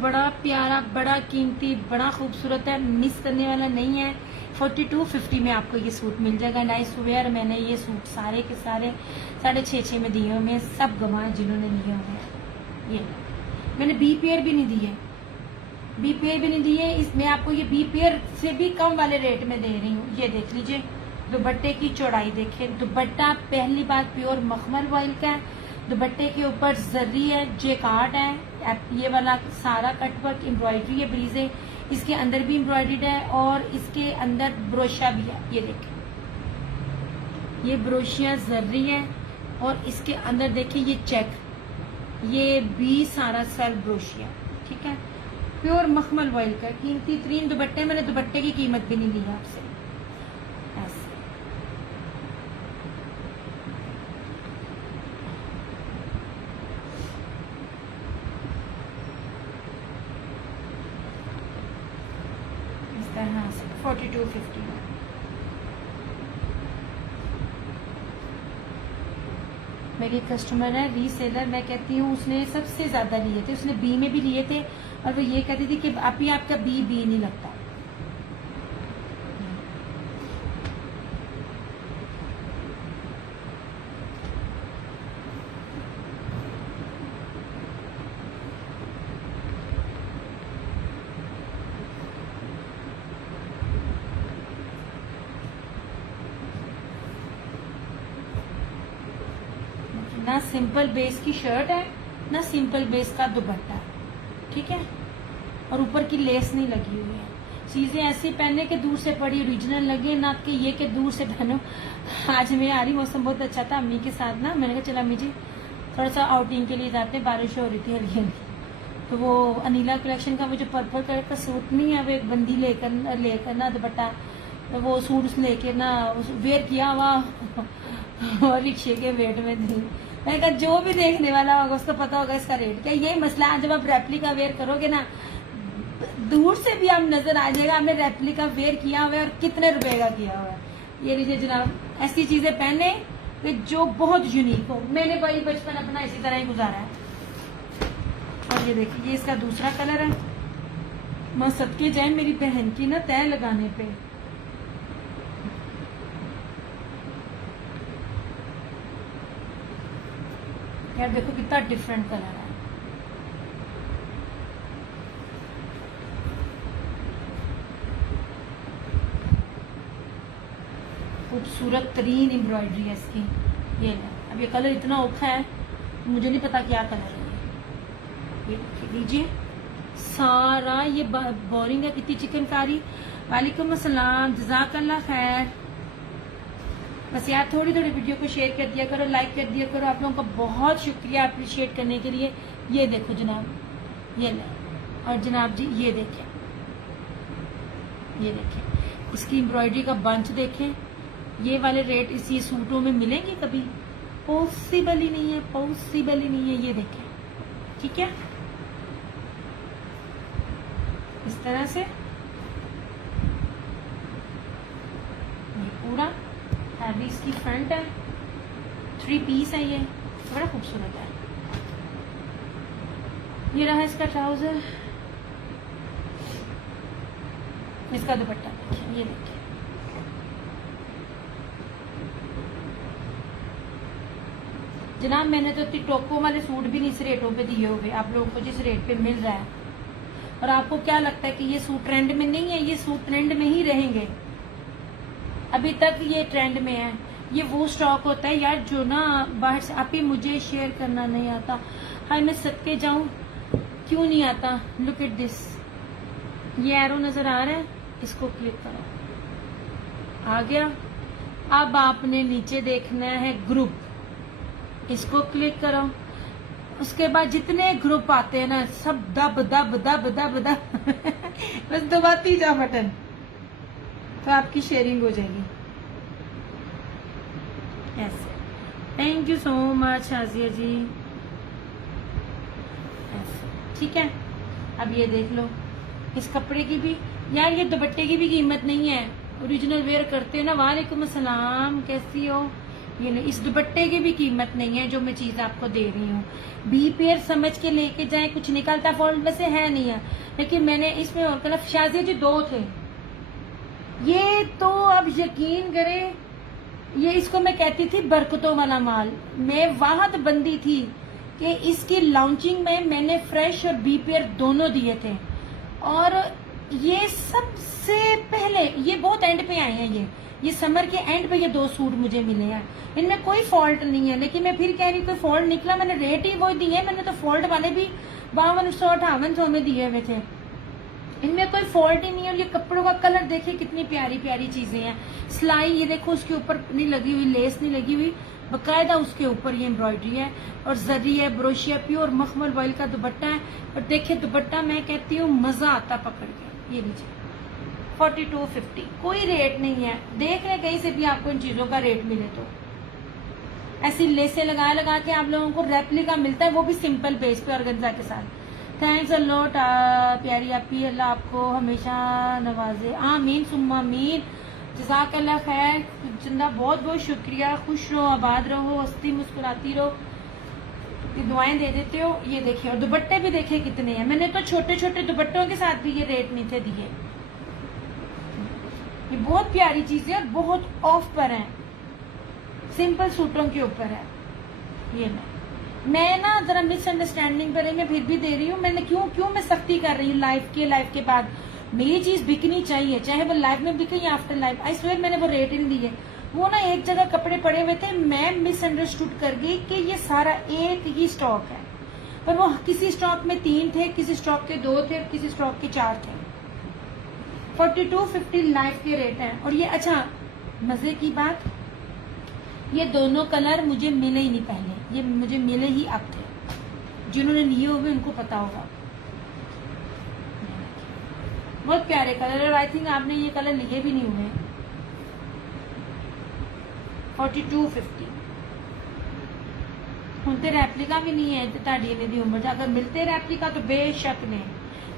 बड़ा प्यारा, बड़ा कीमती, बड़ा खूबसूरत है, मिस करने वाला नहीं है। 4250 में आपको ये सूट मिल जाएगा। Nice wear. मैंने ये सूट सारे के सारे 6.5 में दिए हुए हैं, सब गंवाए जिन्होंने लिए हुए हैं। ये मैंने बी पेयर भी नहीं दिए, बी पेयर भी नहीं दिए। इसमें आपको ये बी पेयर से भी कम वाले रेट में दे रही हूँ। ये देख लीजिए, दुपट्टे की चौड़ाई देखिए। दुपट्टा पहली बात प्योर मखमल ऑयल का है, दुपट्टे के ऊपर जर्री है, जेकार्ड है, ये वाला सारा कटवर्क एम्ब्रॉयडरी है, ब्रीजे, इसके अंदर भी एम्ब्रॉयडर्ड है, और इसके अंदर ब्रोशिया भी है। ये देखिए, ये ब्रोशिया जर्री है, और इसके अंदर देखिए ये चेक, ये भी सारा सेल्फ ब्रोशिया, ठीक है। प्योर मखमल ऑयल का कीमती तरीन दुपट्टे। मैंने दुपट्टे की कीमत भी नहीं ली आपसे, ऐसे। इस तरह से 4250 में। मेरी कस्टमर है, रीसेलर, मैं कहती हूँ उसने सबसे ज्यादा लिए थे, उसने बी में भी लिए थे, और वो ये कहती थी कि अभी आपका बी नहीं लगता। ना सिंपल बेस की शर्ट है, ना सिंपल बेस का दुपट्टा है, ठीक है। और ऊपर की लेस नहीं लगी हुई है। चीजें ऐसी पहनने के दूर से पड़ी ओरिजिनल लगे, ना कि ये के दूर से पहनो। आज मैं आ रही, मौसम बहुत अच्छा था अम्मी के साथ ना, मैंने कहा चला अम्मी जी थोड़ा सा आउटिंग के लिए जाते हैं, बारिश हो रही थी हल्की हल्की। तो वो अनिला कलेक्शन का वो जो पर्पल कलर का सूट नहीं है, वो एक बंदी लेकर ना दुपट्टा, तो वो सूट लेके ना वेयर किया हुआ और रिक्शे के वेट में थी। मैंने कहा जो भी देखने वाला होगा उसको पता होगा इसका रेट क्या। यही मसला है, जब आप रेप्लिका वेयर करोगे ना, दूर से भी आप नजर आ जाएगा आपने रेप्लिका वेयर किया हुआ है और कितने रुपए का किया हुआ है। ये लीजिए जनाब, ऐसी चीजें पहने कि जो बहुत यूनिक हो। मैंने भाई बचपन अपना इसी तरह ही गुजारा है। और ये देखिए, ये इसका दूसरा कलर है, माँ सदके जाए मेरी बहन की ना तय लगाने पे। यार देखो कितना डिफरेंट कलर है। खूबसूरत तरीन एम्ब्रॉयडरी है इसकी। ये ले, अब ये कलर इतना औखा है, मुझे नहीं पता क्या कलर है ये देखिए, लीजिए सारा ये बोरिंग है। कितनी चिकनकारी। वालेकुम अस्सलाम, जज़ाकल्लाह खैर। बस यार थोड़ी थोड़ी वीडियो को शेयर कर दिया करो, लाइक कर दिया करो। आप लोगों का बहुत शुक्रिया अप्रिशिएट करने के लिए। ये देखो जनाब, ये ले, और जनाब जी ये देखें, ये देखें इसकी एम्ब्रॉयडरी का बंच देखें। ये वाले रेट इसी सूटों में मिलेंगे कभी? पॉसिबल ही नहीं है, पॉसिबल ही नहीं है। ये देखें, ठीक है, इस तरह से ये पूरा हैवी इसकी फ्रंट है, 3 पीस है, ये बड़ा खूबसूरत है। ये रहा इसका ट्राउजर, इसका दुपट्टा देखिए, ये देखिए जनाब, मैंने तो टोको वाले सूट भी नहीं इस रेटों पे दिए हुए आप लोगों को जिस रेट पे मिल रहा है। और आपको क्या लगता है कि ये सूट ट्रेंड में नहीं है? ये सूट ट्रेंड में ही रहेंगे, अभी तक ये ट्रेंड में है। ये वो स्टॉक होता है यार जो ना बाहर से, आप ही मुझे शेयर करना नहीं आता। हाय मैं सदके जाऊं, क्यों नहीं आता? लुक एट दिस, ये एरो नजर आ रहा है, इसको क्लिक करो, आ गया। अब आपने नीचे देखना है ग्रुप, इसको क्लिक करो। उसके बाद जितने ग्रुप आते हैं ना सब दब दब दब दब दब बस दबाती जा बटन, तो आपकी शेयरिंग हो जाएगी ऐसे। थैंक यू सो मच आजिया जी, ऐसे ठीक है। अब ये देख लो, इस कपड़े की भी यार, ये दुपट्टे की भी कीमत नहीं है, ओरिजिनल वेयर करते हो ना। वालेकुम अस्सलाम, कैसी हो? ये नहीं, इस दुपट्टे की भी कीमत नहीं है जो मैं चीज आपको दे रही हूँ। बी पेयर समझ के लेके जाए, कुछ निकलता फॉल्ट वैसे है नहीं है, लेकिन मैंने इसमें और कलर शाजिया जी 2 थे। ये तो अब यकीन करें, ये इसको मैं कहती थी बरकतों वाला माल। मैं वाहद बंदी थी कि इसकी लॉन्चिंग में मैंने फ्रेश और बी पेयर दोनों दिए थे, और ये सबसे पहले, ये बहुत एंड पे आए हैं। ये समर के एंड पे ये 2 सूट मुझे मिले हैं, इनमें कोई फॉल्ट नहीं है। लेकिन मैं फिर कह रही कोई फॉल्ट निकला, मैंने रेट ही वो दिए, मैंने तो फॉल्ट वाले भी 5258 में दिए हुए थे, इनमें कोई फॉल्ट ही नहीं है। और ये कपड़ों का कलर देखिए, कितनी प्यारी प्यारी चीजें हैं। सिलाई ये देखो, उसके ऊपर नहीं लगी हुई, लेस नहीं लगी हुई, बकायदा उसके ऊपर ये एम्ब्रॉयडरी है, और जरी है, ब्रोशिया, प्योर मखमल ऑयल का दुपट्टा है। और देखिए दुपट्टा, मैं कहती हूँ मजा आता पकड़ के। ये लीजिए 4250, कोई रेट नहीं है। देख रहे कहीं से भी आपको इन चीजों का रेट मिले तो ऐसी लेसे लगा लगा के आप लोगों को रेप्लिका मिलता है, वो भी सिंपल बेस पे ऑर्गेन्जा के साथ। थैंक्स अ लॉट प्यारी आपी, अल्लाह आपको हमेशा नवाजे, आमीन सुम्मा आमीन, जज़ाकल्लाह खैर। जिंदा बहुत बहुत शुक्रिया, खुश रहो, आबाद रहो, हंसती मुस्कुराती रहो, ये दुआएं दे देते हो। ये देखिए, और दुपट्टे भी देखिए कितने हैं। मैंने तो छोटे छोटे दुपट्टों के साथ भी ये रेट नहीं थे दिए। ये बहुत प्यारी चीजें और बहुत ऑफ पर हैं, सिंपल सूटों के ऊपर है। ये मैं ना जरा मिसअंडरस्टैंडिंग पर है, मैं फिर भी दे रही हूँ। मैंने क्यों मैं सख्ती कर रही हूँ लाइफ के बाद? मेरी चीज बिकनी चाहिए, चाहे वो लाइफ में बिके या आफ्टर लाइफ। आई स्वेयर मैंने वो रेट ही नहीं दिए। वो ना एक जगह कपड़े पड़े हुए थे, मैं मिसअंडरस्टूड कर गई कि ये सारा एक ही स्टॉक है, पर वो किसी स्टॉक में 3 थे, किसी स्टॉक के 2 थे, किसी स्टॉक के 4 थे। 4250 लाइफ के रेट हैं। और ये अच्छा मजे की बात, ये दोनों कलर मुझे मिले ही नहीं पहले, ये मुझे मिले ही अब थे। जिन्होंने लिए हुए उनको पता होगा। बहुत प्यारे कलर, और आई थिंक आपने ये कलर लिए भी नहीं हुए। 4250 होते रेप्लिका भी नहीं है ताड़ी ने दी उम्र। अगर मिलते रेप्लिका तो बेशक नहीं,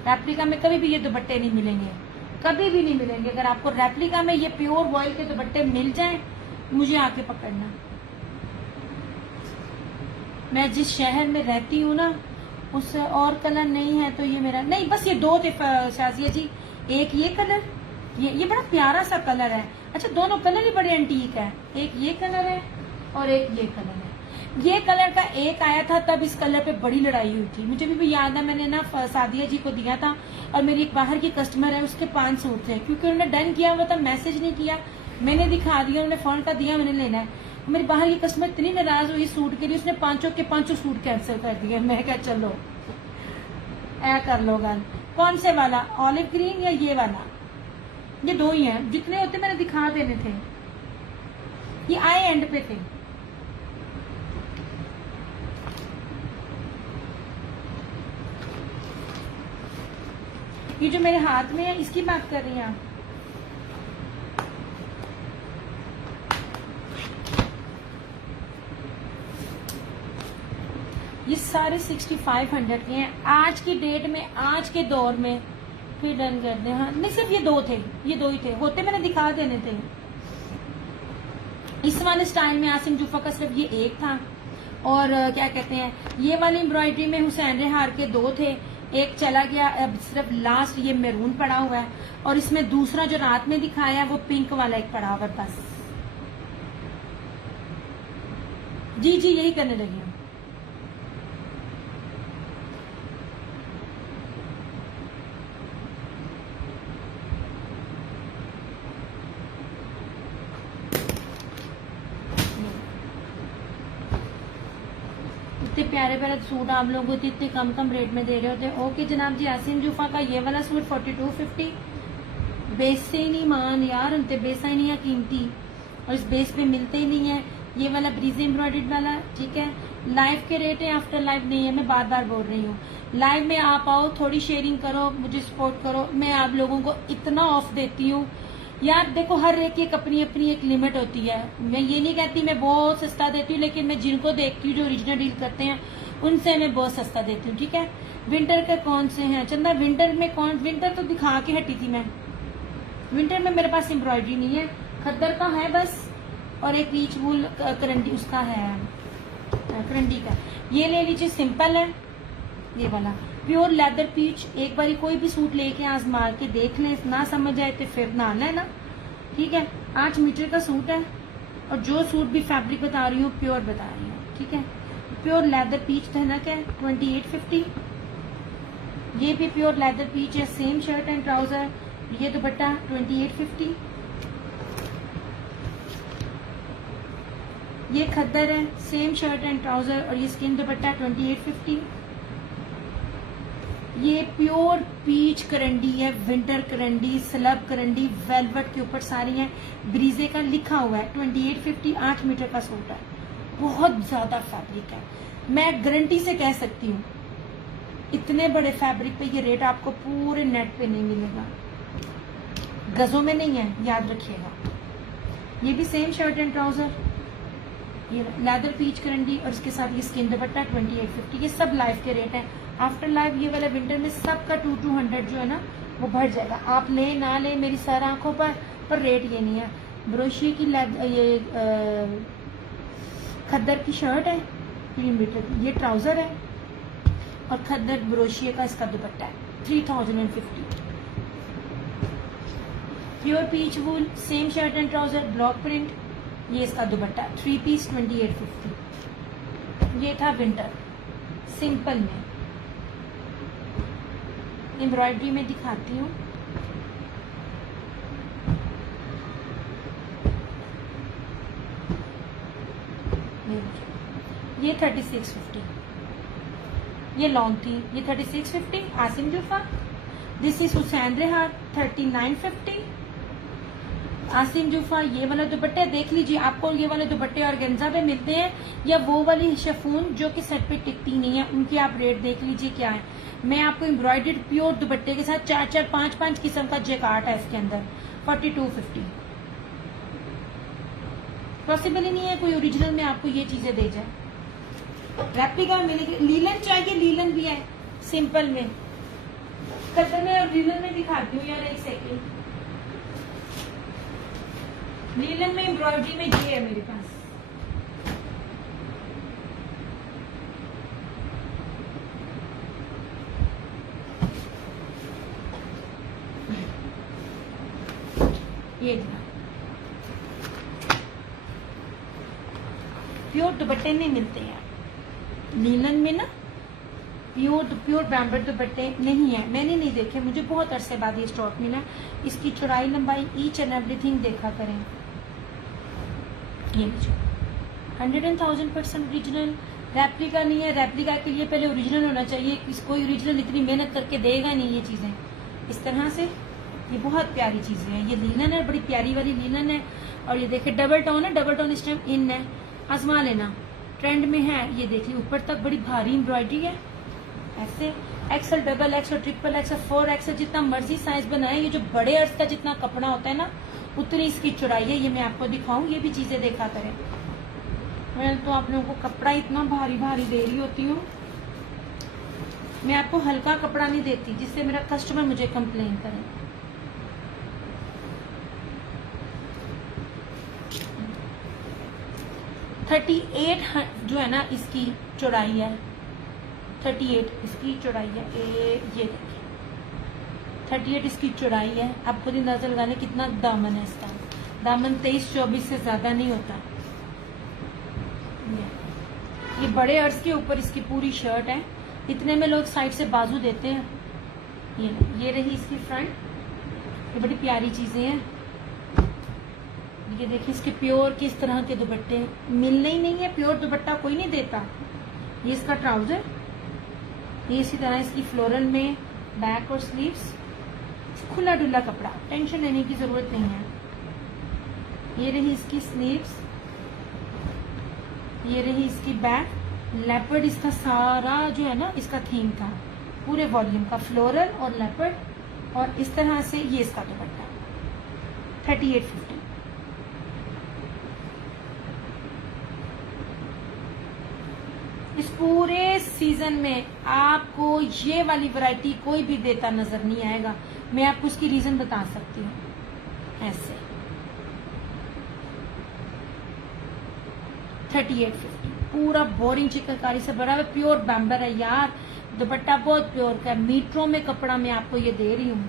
रेप्लिका में कभी भी ये दुपट्टे नहीं मिलेंगे, कभी भी नहीं मिलेंगे। अगर आपको रेप्लिका में ये प्योर वॉयल के दुपट्टे मिल जाएं, मुझे आके पकड़ना। मैं जिस शहर में रहती हूँ ना, उससे और कलर नहीं है तो ये मेरा नहीं, बस ये 2 थे शाजिया जी। एक ये कलर, ये बड़ा प्यारा सा कलर है। अच्छा, दोनों कलर ही बड़े एंटीक है। एक ये कलर है और एक ये कलर है। ये कलर का एक आया था, तब इस कलर पे बड़ी लड़ाई हुई थी। मुझे भी याद है, मैंने ना सादिया जी को दिया था और मेरी एक बाहर की कस्टमर है, उसके 5 सूट थे, क्योंकि उन्होंने डन किया हुआ था, मैसेज नहीं किया, मैंने दिखा दिया, उन्होंने फोन का दिया, मैंने लेना है। मेरी बाहर की कस्टमर इतनी नाराज हुई सूट के लिए, उसने 5 के 5 सूट कैंसिल कर दिए। मैं क्या, चलो ऐ कर लो गल। कौन से वाला, ऑलिव ग्रीन या ये वाला? ये 2 ही हैं, जितने होते मैंने दिखा देने थे। ये आए एंड पे थे। ये जो मेरे हाथ में है, इसकी बात कर रही हैं आप? ये सारे 6500 के हैं आज की डेट में, आज के दौर में। फिर डन कर दे। हाँ, नहीं, सिर्फ ये 2 थे, ये 2 ही थे, होते मैंने दिखा देने थे। इस वाले स्टाइल में आसिम जूफा का सिर्फ ये एक था। और क्या कहते हैं, ये वाली एम्ब्रॉयडरी में हुसैन रेहार के 2 थे, एक चला गया, अब सिर्फ लास्ट ये मैरून पड़ा हुआ है। और इसमें दूसरा जो रात में दिखाया वो पिंक वाला एक पड़ा हुआ है बस। जी जी, यही करने लगी हूँ। इतने प्यारे प्यारे सूट आप लोगों को इतने कम कम रेट में दे रहे होते। ओके जनाब जी। आसिम जूफा का ये वाला सूट 4250। बेस से ही नहीं मान यार, उनते बेसा ही नहीं है कीमती, और इस बेस पे मिलते ही नहीं है। ये वाला ब्रीज एम्ब्रॉयडर्ड वाला, ठीक है। लाइव के रेट है, आफ्टर लाइव नहीं है। मैं बार बार बोल रही हूँ, लाइव में आप आओ, थोड़ी शेयरिंग करो, मुझे सपोर्ट करो। मैं आप लोगों को इतना ऑफ देती हूँ यार। देखो, हर एक की अपनी अपनी एक लिमिट होती है। मैं ये नहीं कहती मैं बहुत सस्ता देती हूँ, लेकिन मैं जिनको देखती हूँ जो ओरिजिनल डील करते हैं उनसे मैं बहुत सस्ता देती हूँ, ठीक है। विंटर के कौन से हैं चंदा? विंटर में कौन? विंटर तो दिखा के हटी थी मैं। विंटर में मेरे पास एम्ब्रॉयडरी नहीं है, खद्दर का है बस, और एक रीच वूल करंडी उसका है, करंडी का। ये ले लीजिए, सिंपल है ये वाला, प्योर लेदर पीच। एक बारी कोई भी सूट लेके आजमा के देख लें, ना समझ आए तो फिर ना लेना, ठीक है। 8 मीटर का सूट है, और जो सूट भी फैब्रिक बता रही हूँ प्योर बता रही हूँ, ठीक है। प्योर लेदर पीच धनक है 2850। ये भी प्योर लेदर पीच है, सेम शर्ट एंड ट्राउजर। ये दुपट्टा 2850। ये खद्दर है, सेम शर्ट एंड ट्राउजर, और ये स्किन दुपट्टा 2850। ये प्योर पीच करंडी है, विंटर करंडी, स्लब करंडी, वेलवेट के ऊपर सारी है, ब्रीजे का लिखा हुआ है 2850। 8 मीटर का सूट है, बहुत ज्यादा फैब्रिक है। मैं गारंटी से कह सकती हूँ इतने बड़े फैब्रिक पे ये रेट आपको पूरे नेट पे नहीं मिलेगा, गजों में नहीं है, याद रखिएगा। ये भी सेम शर्ट एंड ट्राउजर, ये लेदर पीच करंडी, और इसके साथ ये स्किन दुपट्टा 2850। ये सब लाइव के रेट है। आफ्टर लाइव ये वाला विंटर में सबका 200 जो है ना वो बढ़ जाएगा। आप ले ना ले मेरी सर आंखों पर रेट ये नहीं है। ब्रोशी की ये खद्दर की शर्ट है 3 मीटर की, ये ट्राउजर है, और खद्दर ब्रोशिया का इसका दुपट्टा है 3050। Pure peach wool, same shirt and trouser, block print, ये इसका दुपट्टा 3 पीस 2850। ये था विंटर सिंपल में। एम्ब्रॉयडरी में दिखाती हूँ। ये 3650, ये लॉन्ग थी, ये 3650। Asim Jofa, this is Hussain Rehar 3950। आसिम जूफा, ये वाला दुपट्टा देख लीजिए, आपको ये वाले दुपट्टे ऑर्गेन्जा पे मिलते हैं, या वो वाली शिफॉन जो कि सेट पे टिकती नहीं है, उनकी आप रेट देख लीजिए क्या है। मैं आपको एम्ब्रॉयडर्ड प्योर दुपट्टे के साथ 4-4, 5-5 किस्म का जैकार्ट है इसके अंदर 4250। पॉसिबल ही नहीं है कोई ओरिजिनल में आपको ये चीजें दे जाए। रेप्लिका मिलेगी, लीलन चाहिए, लीलन भी है सिंपल में, कलर में, और लीलन में दिखाती हूँ यार, एक सेकेंड। लीलन में एम्ब्रॉयडरी में ये है मेरे पास, ये देखना, प्योर दुपट्टे नहीं मिलते हैं लीलन में ना, प्योर बैम्बर दुपट्टे नहीं है, मैंने नहीं देखे, मुझे बहुत अरसे बाद ये स्टॉक मिला। इसकी चौड़ाई लंबाई ईच एंड एवरीथिंग देखा करें। ये लीजिए 100,000% ओरिजिनल, रेप्लिका नहीं है। रेप्लिका के लिए पहले ओरिजिनल होना चाहिए, कोई ओरिजिनल इतनी मेहनत करके देगा नहीं ये चीजें इस तरह से। ये बहुत प्यारी चीजें हैं, ये लीलन है, बड़ी प्यारी वाली लीलन है। और ये देखिए डबल टोन है, डबल टोन इस टाइम इन है, आजमा लेना, ट्रेंड में है। ये देखिए ऊपर तक बड़ी भारी एम्ब्रॉयडरी है ऐसे। XL, double XL, triple XL, 4XL, जितना मर्जी साइज बनाए। ये जो बड़े अर्ज का जितना कपड़ा होता है ना, उतनी इसकी चौड़ाई है। ये मैं आपको दिखाऊं, ये भी चीजें देखा करें। मैं तो आप लोगों को कपड़ा इतना भारी भारी दे रही होती हूँ, मैं आपको हल्का कपड़ा नहीं देती जिससे मेरा कस्टमर मुझे कंप्लेन करे। $38 जो है ना इसकी चौड़ाई है, 38 इसकी चौड़ाई है। ये देखिए 38 इसकी चौड़ाई है। आप खुद अंदाजा लगाने कितना दामन है इसका। दामन 23-24 से ज्यादा नहीं होता। ये बड़े अर्ज के ऊपर इसकी पूरी शर्ट है। इतने में लोग साइड से बाजू देते हैं। ये रही इसकी फ्रंट, ये बड़ी प्यारी चीजें हैं। ये देखिए इसके प्योर किस तरह के दुपट्टे, मिलने ही नहीं है, प्योर दुपट्टा कोई नहीं देता। ये इसका ट्राउजर, ये इसी तरह इसकी फ्लोरल में बैक और स्लीव्स, खुला डुला कपड़ा, टेंशन लेने की जरूरत नहीं है। ये रही इसकी स्लीव्स, ये रही इसकी बैक। लेपर्ड इसका सारा जो है ना इसका थीम था, पूरे वॉल्यूम का फ्लोरल और लेपर्ड। और इस तरह से ये इसका दुपट्टा 3850। इस पूरे सीजन में आपको ये वाली वैरायटी कोई भी देता नजर नहीं आएगा। मैं आपको उसकी रीजन बता सकती हूँ। ऐसे 3850 पूरा बोरिंग चिकनकारी से भरा हुआ प्योर बैम्बर है यार। दुपट्टा बहुत प्योर का, मीटरों में कपड़ा मैं आपको ये दे रही हूँ।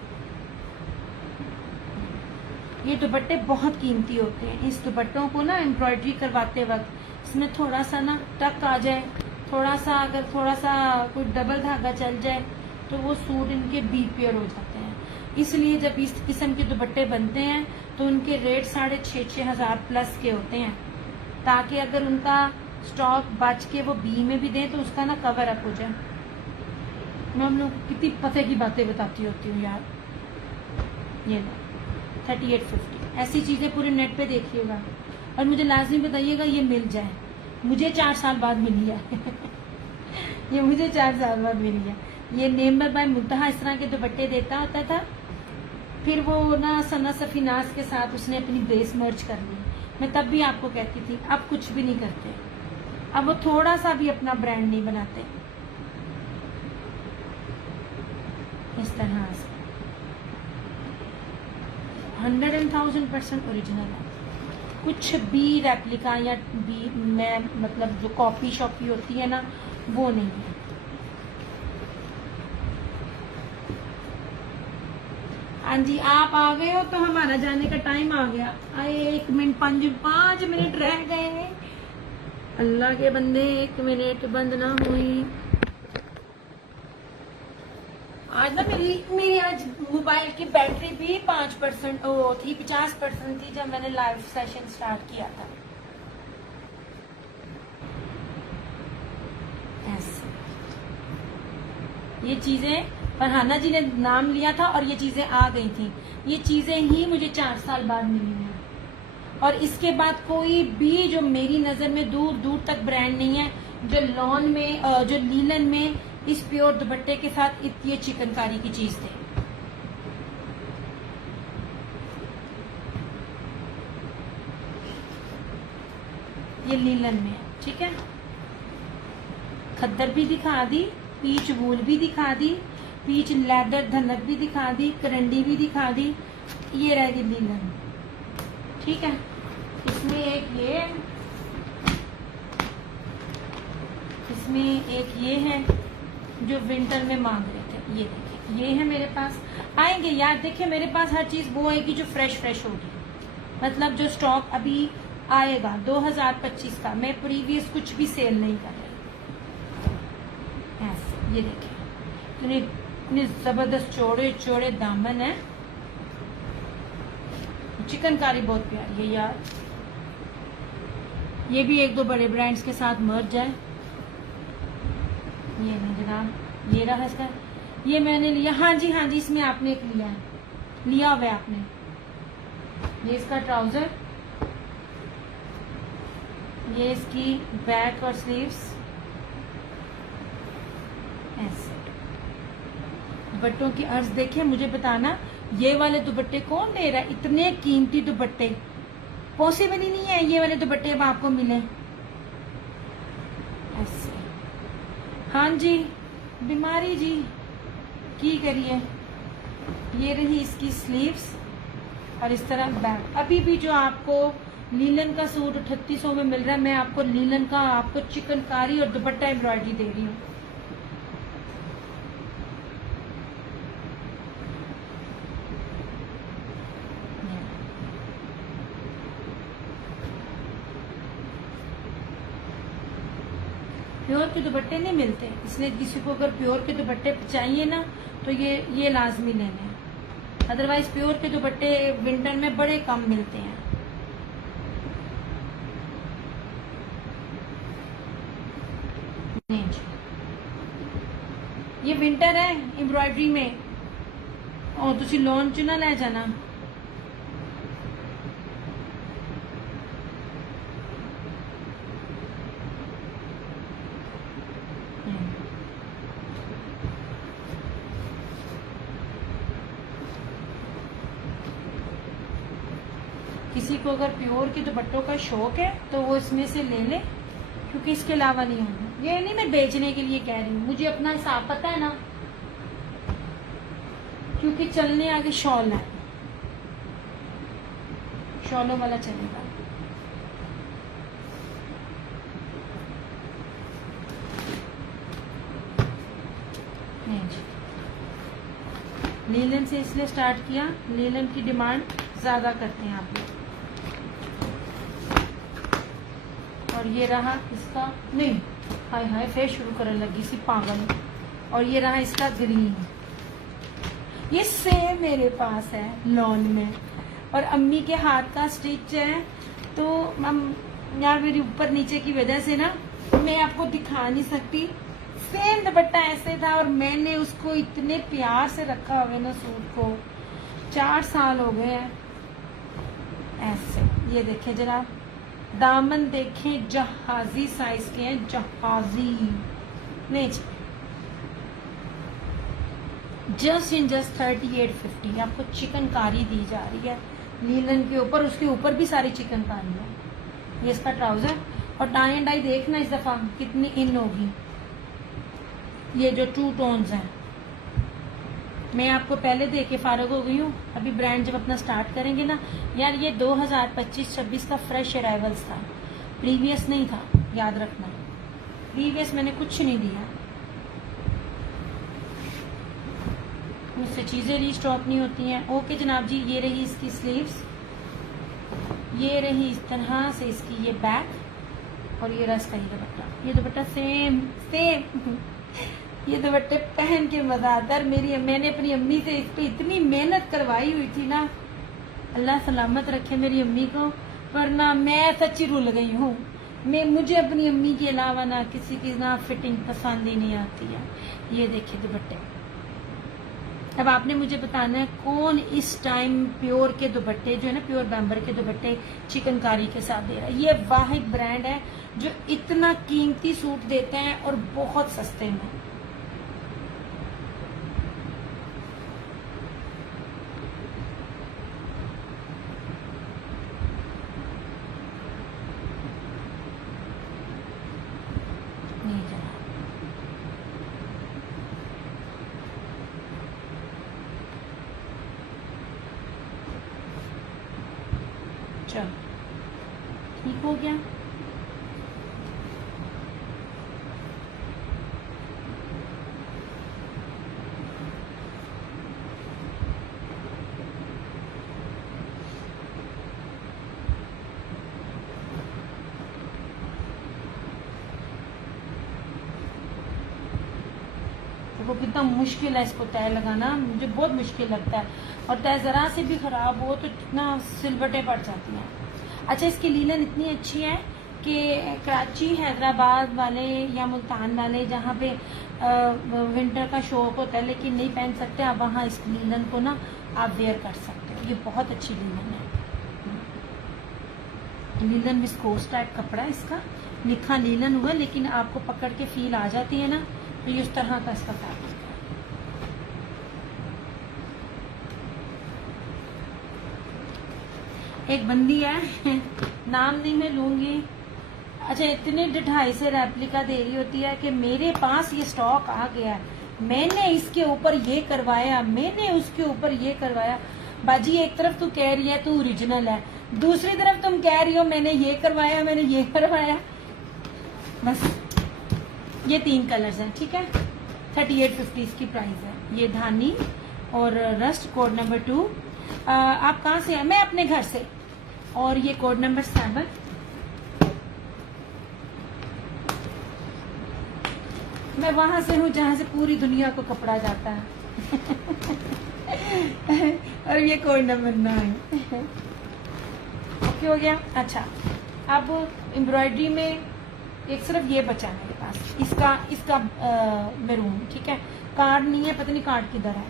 ये दुपट्टे बहुत कीमती होते हैं। इस दुपट्टों को ना एम्ब्रॉयडरी करवाते वक्त इसमें थोड़ा सा ना टक आ जाए, थोड़ा सा कोई डबल धागा चल जाए तो वो सूट इनके बीपियर हो जाते हैं। इसलिए जब इस किस्म के दुपट्टे बनते हैं तो उनके रेट 6,500 हजार प्लस के होते हैं, ताकि अगर उनका स्टॉक बच के वो बी में भी दें तो उसका ना कवर अप हो जाए। मैं हम लोग कितनी पते की बातें बताती होती हूँ यार। ये 3850 ऐसी चीजें पूरे नेट पे देखिएगा और मुझे लाजमी बताइएगा ये मिल जाए। मुझे 4 साल बाद मिली है ये मुझे 4 साल बाद मिली है। ये नेमर बाय मुंतहा इस तरह के दुपट्टे देता होता था, फिर वो ना सना सफीनास के साथ उसने अपनी बेस मर्ज कर ली। मैं तब भी आपको कहती थी अब कुछ भी नहीं करते, अब वो थोड़ा सा भी अपना ब्रांड नहीं बनाते। इस तरह से 100,000% ओरिजिनल है। कुछ भी रेप्लिका या भी मैं मतलब जो कॉपी शॉपी होती है ना वो नहीं है। हाँ जी आप आ गए हो तो हमारा जाने का टाइम आ गया। आए 1 मिनट 5 मिनट रह गए। अल्लाह के बंदे 1 मिनट बंद ना हुई। आज ना मेरी आज मोबाइल की बैटरी भी 5% थी, 50% थी जब मैंने लाइव सेशन स्टार्ट किया था। ऐसे ये चीजें फरहाना जी ने नाम लिया था और ये चीजें आ गई थी। ये चीजें ही मुझे 4 साल बाद मिली हैं और इसके बाद कोई भी जो मेरी नजर में दूर दूर तक ब्रांड नहीं है जो लॉन में जो लीलन में इस प्योर दुपट्टे के साथ इतनी चिकनकारी की चीज थे। ये लीलन में है, ठीक है। खद्दर भी दिखा दी, पीच वूल भी दिखा दी, पीच लेदर धनक भी दिखा दी, करंडी भी दिखा दी। ये रहेगी लीलन, ठीक है। इसमें एक ये है जो विंटर में मांग रहे थे। ये देखिए ये है मेरे पास। आएंगे यार, देखिए मेरे पास हर चीज वो आएगी जो फ्रेश होगी। मतलब जो स्टॉक अभी आएगा 2025 का, मैं प्रीवियस कुछ भी सेल नहीं कर रही। ऐसे ये देखिए इतने जबरदस्त चौड़े चौड़े दामन है। चिकनकारी बहुत प्यारी है यार। ये भी एक दो बड़े ब्रांड्स के साथ मर्ज है। ये नहीं जनाब, ये रहा इसका, ये मैंने लिया। हाँ जी हाँ जी, इसमें आपने एक लिया हुआ है आपने। ये इसका ट्राउजर, ये इसकी बैक और स्लीव्स ऐसे। दुपट्टों की अर्ज देखिए, मुझे बताना ये वाले दुपट्टे कौन दे रहा है? इतने कीमती दुपट्टे पॉसिबल ही नहीं है ये वाले दुपट्टे अब आपको मिले ऐसे। हाँ जी, बीमारी जी की करिए। ये रही इसकी स्लीव्स और इस तरह बैक। अभी भी जो आपको लीलन का सूट 3800 में मिल रहा है, मैं आपको लीलन का आपको चिकनकारी और दुपट्टा एम्ब्रॉयडरी दे रही हूँ। प्योर के दुपट्टे नहीं मिलते, इसलिए किसी को अगर प्योर के दुपट्टे चाहिए ना तो ये लाजमी लेने हैं। अदरवाइज प्योर के दुपट्टे विंटर में बड़े कम मिलते हैं। ये विंटर है एम्ब्रॉयडरी में, और तुसी लॉन च ना ले जाना। किसी को अगर प्योर के दुपट्टों का शौक है तो वो इसमें से ले ले, क्योंकि इसके अलावा नहीं होगा। ये नहीं मैं बेचने के लिए कह रही हूँ, मुझे अपना हिसाब पता है ना, क्योंकि चलने आगे शॉल है, शॉलों वाला चलेगा। लीलन से इसलिए स्टार्ट किया, लीलन की डिमांड ज्यादा करते हैं आप लोग। और ये रहा इसका, नहीं हाय हाय फिर शुरू करने लगी सी पागल। और ये रहा इसका ग्रीन, ये सेम मेरे पास है लॉन में, और अम्मी के हाथ का स्टिच है। तो यार मेरी ऊपर नीचे की वजह से ना मैं आपको दिखा नहीं सकती। सेम दुपट्टा ऐसे था और मैंने उसको इतने प्यार से रखा हुआ ना सूट को, 4 साल हो गए हैं ऐसे। ये देखें जरा, दामन देखें, जहाजी साइज के हैं, जहाजी नहीं, जस्ट 3850 आपको चिकनकारी दी जा रही है लीलन के ऊपर। उसके ऊपर भी सारी चिकनकारी है। ये इसका ट्राउजर, और टाई एंड डाई देखना इस दफा कितनी इन होगी। ये जो 2 टोन्स हैं, मैं आपको पहले दे के फारग हो गई हूँ। अभी ब्रांड जब अपना स्टार्ट करेंगे ना यार, ये 2025-26 का फ्रेश अराइवल्स था, प्रीवियस नहीं था, याद रखना। प्रीवियस मैंने कुछ नहीं दिया, मुझसे चीजें रीस्टॉक नहीं होती हैं। ओके जनाब जी, ये रही इसकी स्लीव्स, ये रही इस तरह से इसकी ये बैक, और ये रस का ये दुपट्टा। ये दुपट्टा सेम ये दुपट्टे पहन के मजा आता है। मैंने अपनी अम्मी से इस पे इतनी मेहनत करवाई हुई थी ना, अल्लाह सलामत रखे मेरी अम्मी को, वरना मैं सच्ची रुल गई हूँ। मुझे अपनी अम्मी के अलावा ना किसी की ना फिटिंग पसंद ही नहीं आती है। ये देखिए दुपट्टे। अब आपने मुझे बताना है कौन इस टाइम प्योर के दुपट्टे जो है ना, प्योर बैम्बर के दुपट्टे चिकनकारी के साथ दे रहा है। ये वाहिद ब्रांड है जो इतना कीमती सूट देते हैं और बहुत सस्ते में। चलो ठीक हो गया। देखो कितना मुश्किल है इसको तय लगाना, मुझे बहुत मुश्किल लगता है। और तय ज़रा से भी ख़राब हो तो कितना सिलवटें पड़ जाती हैं। अच्छा, इसकी लीलन इतनी अच्छी है कि कराची, हैदराबाद वाले या मुल्तान वाले जहाँ पे विंटर का शौक होता है लेकिन नहीं पहन सकते, आप वहाँ इस लीलन को ना आप वेयर कर सकते हो। ये बहुत अच्छी लीलन है। लीलन विस्कोस टाइप कपड़ा है इसका, लिखा लीलन हुआ लेकिन आपको पकड़ के फील आ जाती है ना, तो ये उस तरह का इसका फैब्रिक है। एक बंदी है नाम नहीं मैं लूंगी, अच्छा इतने 2.5 से रेप्लिका दे रही होती है कि मेरे पास ये स्टॉक आ गया है, मैंने इसके ऊपर ये करवाया, मैंने उसके ऊपर ये करवाया। बाजी एक तरफ तू कह रही है तू ओरिजिनल है, दूसरी तरफ तुम कह रही हो मैंने ये करवाया, मैंने ये करवाया। बस ये 3 कलर्स हैं, ठीक है। 3850 इसकी प्राइस है। ये धानी और रस्ट कोड नंबर 2। आप कहाँ से हैं? मैं अपने घर से। और ये कोड नंबर 7। मैं वहां से हूँ जहां से पूरी दुनिया को कपड़ा जाता है और ये कोड नंबर 9। ओके हो गया। अच्छा, अब एम्ब्रॉयडरी में एक सिर्फ ये बचा है मेरे पास, इसका मैरून, ठीक है। कार्ड नहीं है, पता नहीं कार्ड किधर है।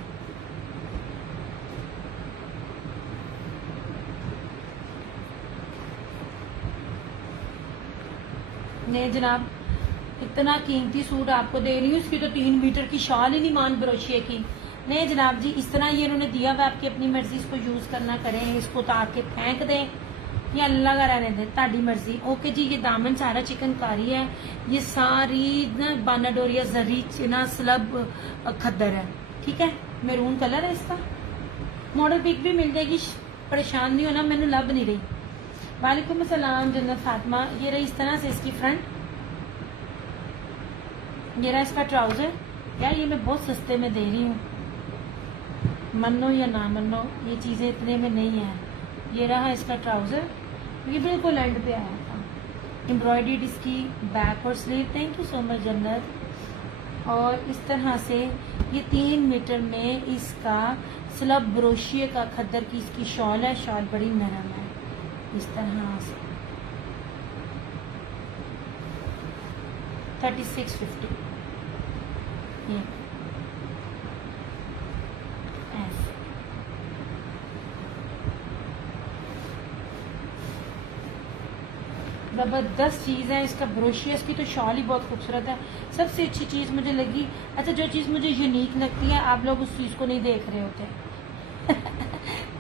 नहीं जनाब, इतना कीमती सूट आपको दे रही हूँ, इसकी तो 3 मीटर की शाल ही नहीं मान ब्रोशिए की। नहीं जनाब जी, इस तरह ये इन्होंने दिया हुआ, आपकी अपनी मर्जी, इसको यूज करना करें, इसको उतार के फेंक दें या अल्लाह का रहने दें, ताड़ी मर्जी। ओके जी, ये दामन सारा चिकनकारी है, ये सारी ना बानाडोरिया जरी चिना स्लब खद्दर है, ठीक है। मैरून कलर है इसका। मॉडल पिक भी मिल जाएगी, परेशान नहीं होना, मैंने लब नहीं रही। वालेकुम अस्सलाम जन्नत फातिमा। ये रही इस तरह से इसकी फ्रंट, ये रहा इसका ट्राउजर। यार ये मैं बहुत सस्ते में दे रही हूँ, मनो या ना मनो, ये चीजें इतने में नहीं है। ये रहा इसका ट्राउजर, ये बिल्कुल एंड पे आया था। एम्ब्रॉयडर्ड इसकी बैक और sleeve. Thank you so much जन्नत। और इस तरह से ये 3 मीटर में इसका स्लब ब्रोशिए का खद्दर की इसकी शॉल है। शॉल बड़ी नरम है इस तरह से। 3650 ये ऐसे। जबरदस्त चीज़ है। इसका ब्रोशियस की तो शॉल ही बहुत खूबसूरत है। सबसे अच्छी चीज़ मुझे लगी, अच्छा जो चीज़ मुझे यूनिक लगती है आप लोग उस चीज़ को नहीं देख रहे होते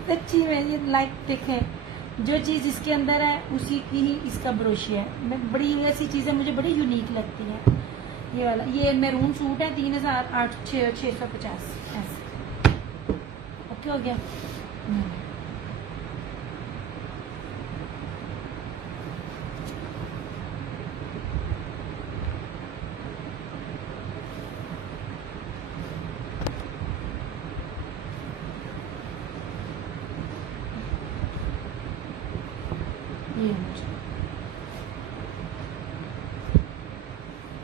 सच्ची में ये लाइक देखें, जो चीज़ इसके अंदर है उसी की ही इसका ब्रोशिया है। मैं बड़ी ऐसी चीज़ें मुझे बड़ी यूनिक लगती है। ये वाला ये मैरून सूट है 3850 ऐसे। ओके हो गया। ये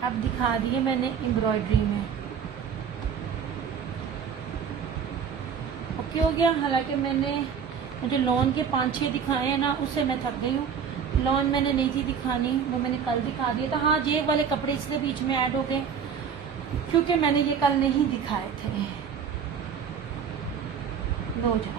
अब दिखा दिए मैंने एम्ब्रॉयडरी में। ओके हो गया। हालांकि मुझे लॉन के 5-6 दिखाए हैं ना, उससे मैं थक गई हूँ। लॉन मैंने नहीं थी दिखानी, वो मैंने कल दिखा दिया था। हाँ, जेब वाले कपड़े इसलिए बीच में ऐड हो गए क्योंकि मैंने ये कल नहीं दिखाए थे। लो जा